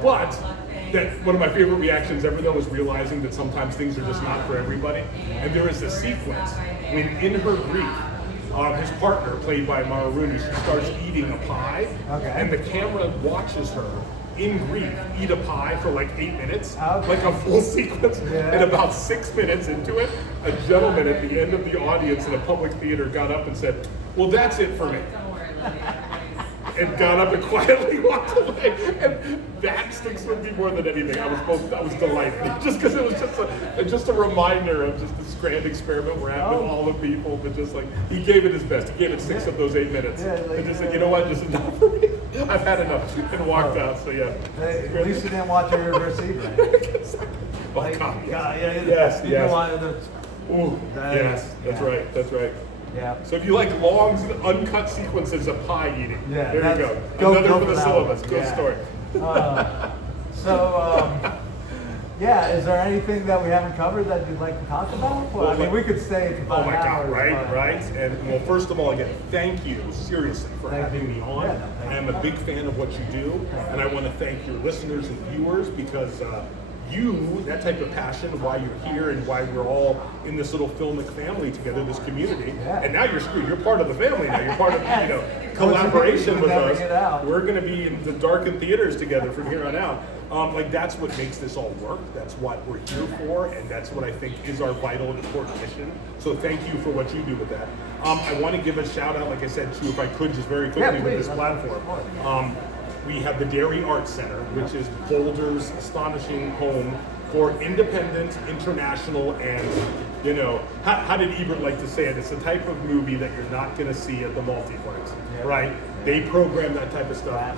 But that one of my favorite reactions ever though was realizing that sometimes things are just not for everybody. And there is a sequence when in her grief, his partner, played by Mara Rooney, she starts eating a pie, and the camera watches her in grief eat a pie for like 8 minutes, like a full sequence. And about 6 minutes into it, a gentleman at the end of the audience in a public theater got up and said, "Well, that's it for me." And got up and quietly walked away. And that sticks with me more than anything. I was delighted, just because it was just a reminder of just this grand experiment we're at with all the people. But just like he gave it his best. He gave it 6 of those 8 minutes, and just like, you know what, this is not for me. I've had enough, and walked out. So Hey, at least you didn't watch your reverse right? Yes. Ooh, yes, that's right. That's right. So if you like long, uncut sequences of pie eating, there you go. Another for the syllabus. Ghost Story. Is there anything that we haven't covered that you'd like to talk about? Well, I mean, we could stay for 5 hours. Right. And well, first of all, again, thank you seriously for having me on. I am a big fan of what you do, and I want to thank your listeners and viewers because that type of passion, why you're here and why we're all in this little filmic family together, this community. And now you're screwed. You're part of the family now. You're part of collaboration with us. We're going to be in the darkened theaters together from here on out. That's what makes this all work. That's what we're here for, and that's what I think is our vital and important mission. So thank you for what you do with that. I want to give a shout out, like I said, to, if I could, just very quickly with this platform. We have the Dairy Arts Center, which is Boulder's astonishing home for independent, international, and, how did Ebert like to say it? It's the type of movie that you're not going to see at the multiplex, right? They program that type of stuff.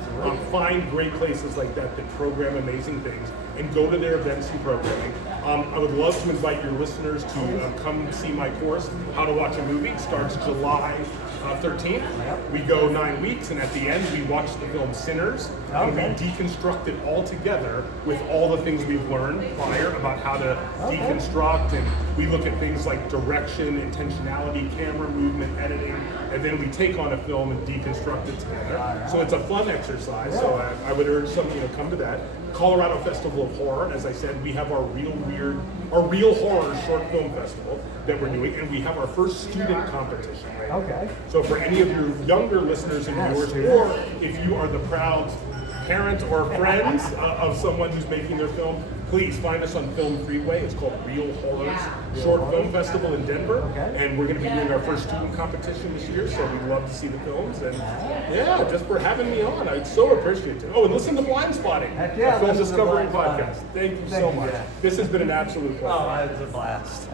Find great places like that program amazing things, and go to their events and programming. I would love to invite your listeners to come see my course, How to Watch a Movie. It starts July 13th. We go 9 weeks, and at the end we watch the film Sinners, and we deconstruct it all together with all the things we've learned prior about how to deconstruct, and we look at things like direction, intentionality, camera movement, editing, and then we take on a film and deconstruct it together. So it's a fun exercise, so I would urge some come to that. Colorado Festival of Horror, and as I said, we have our Real Horror short film festival that we're doing, and we have our first student competition right now. So for any of your younger listeners and viewers, or if you are the proud parent or friends of someone who's making their film, please find us on Film Freeway. It's called Real Horrors Short Film Festival in Denver, and we're going to be doing our first student competition this year, so we'd love to see the films, and just for having me on, I so appreciate it. Oh, and listen to Blind Spotting, a film discovery podcast. Thank you so much. This has been an absolute pleasure. It's a blast.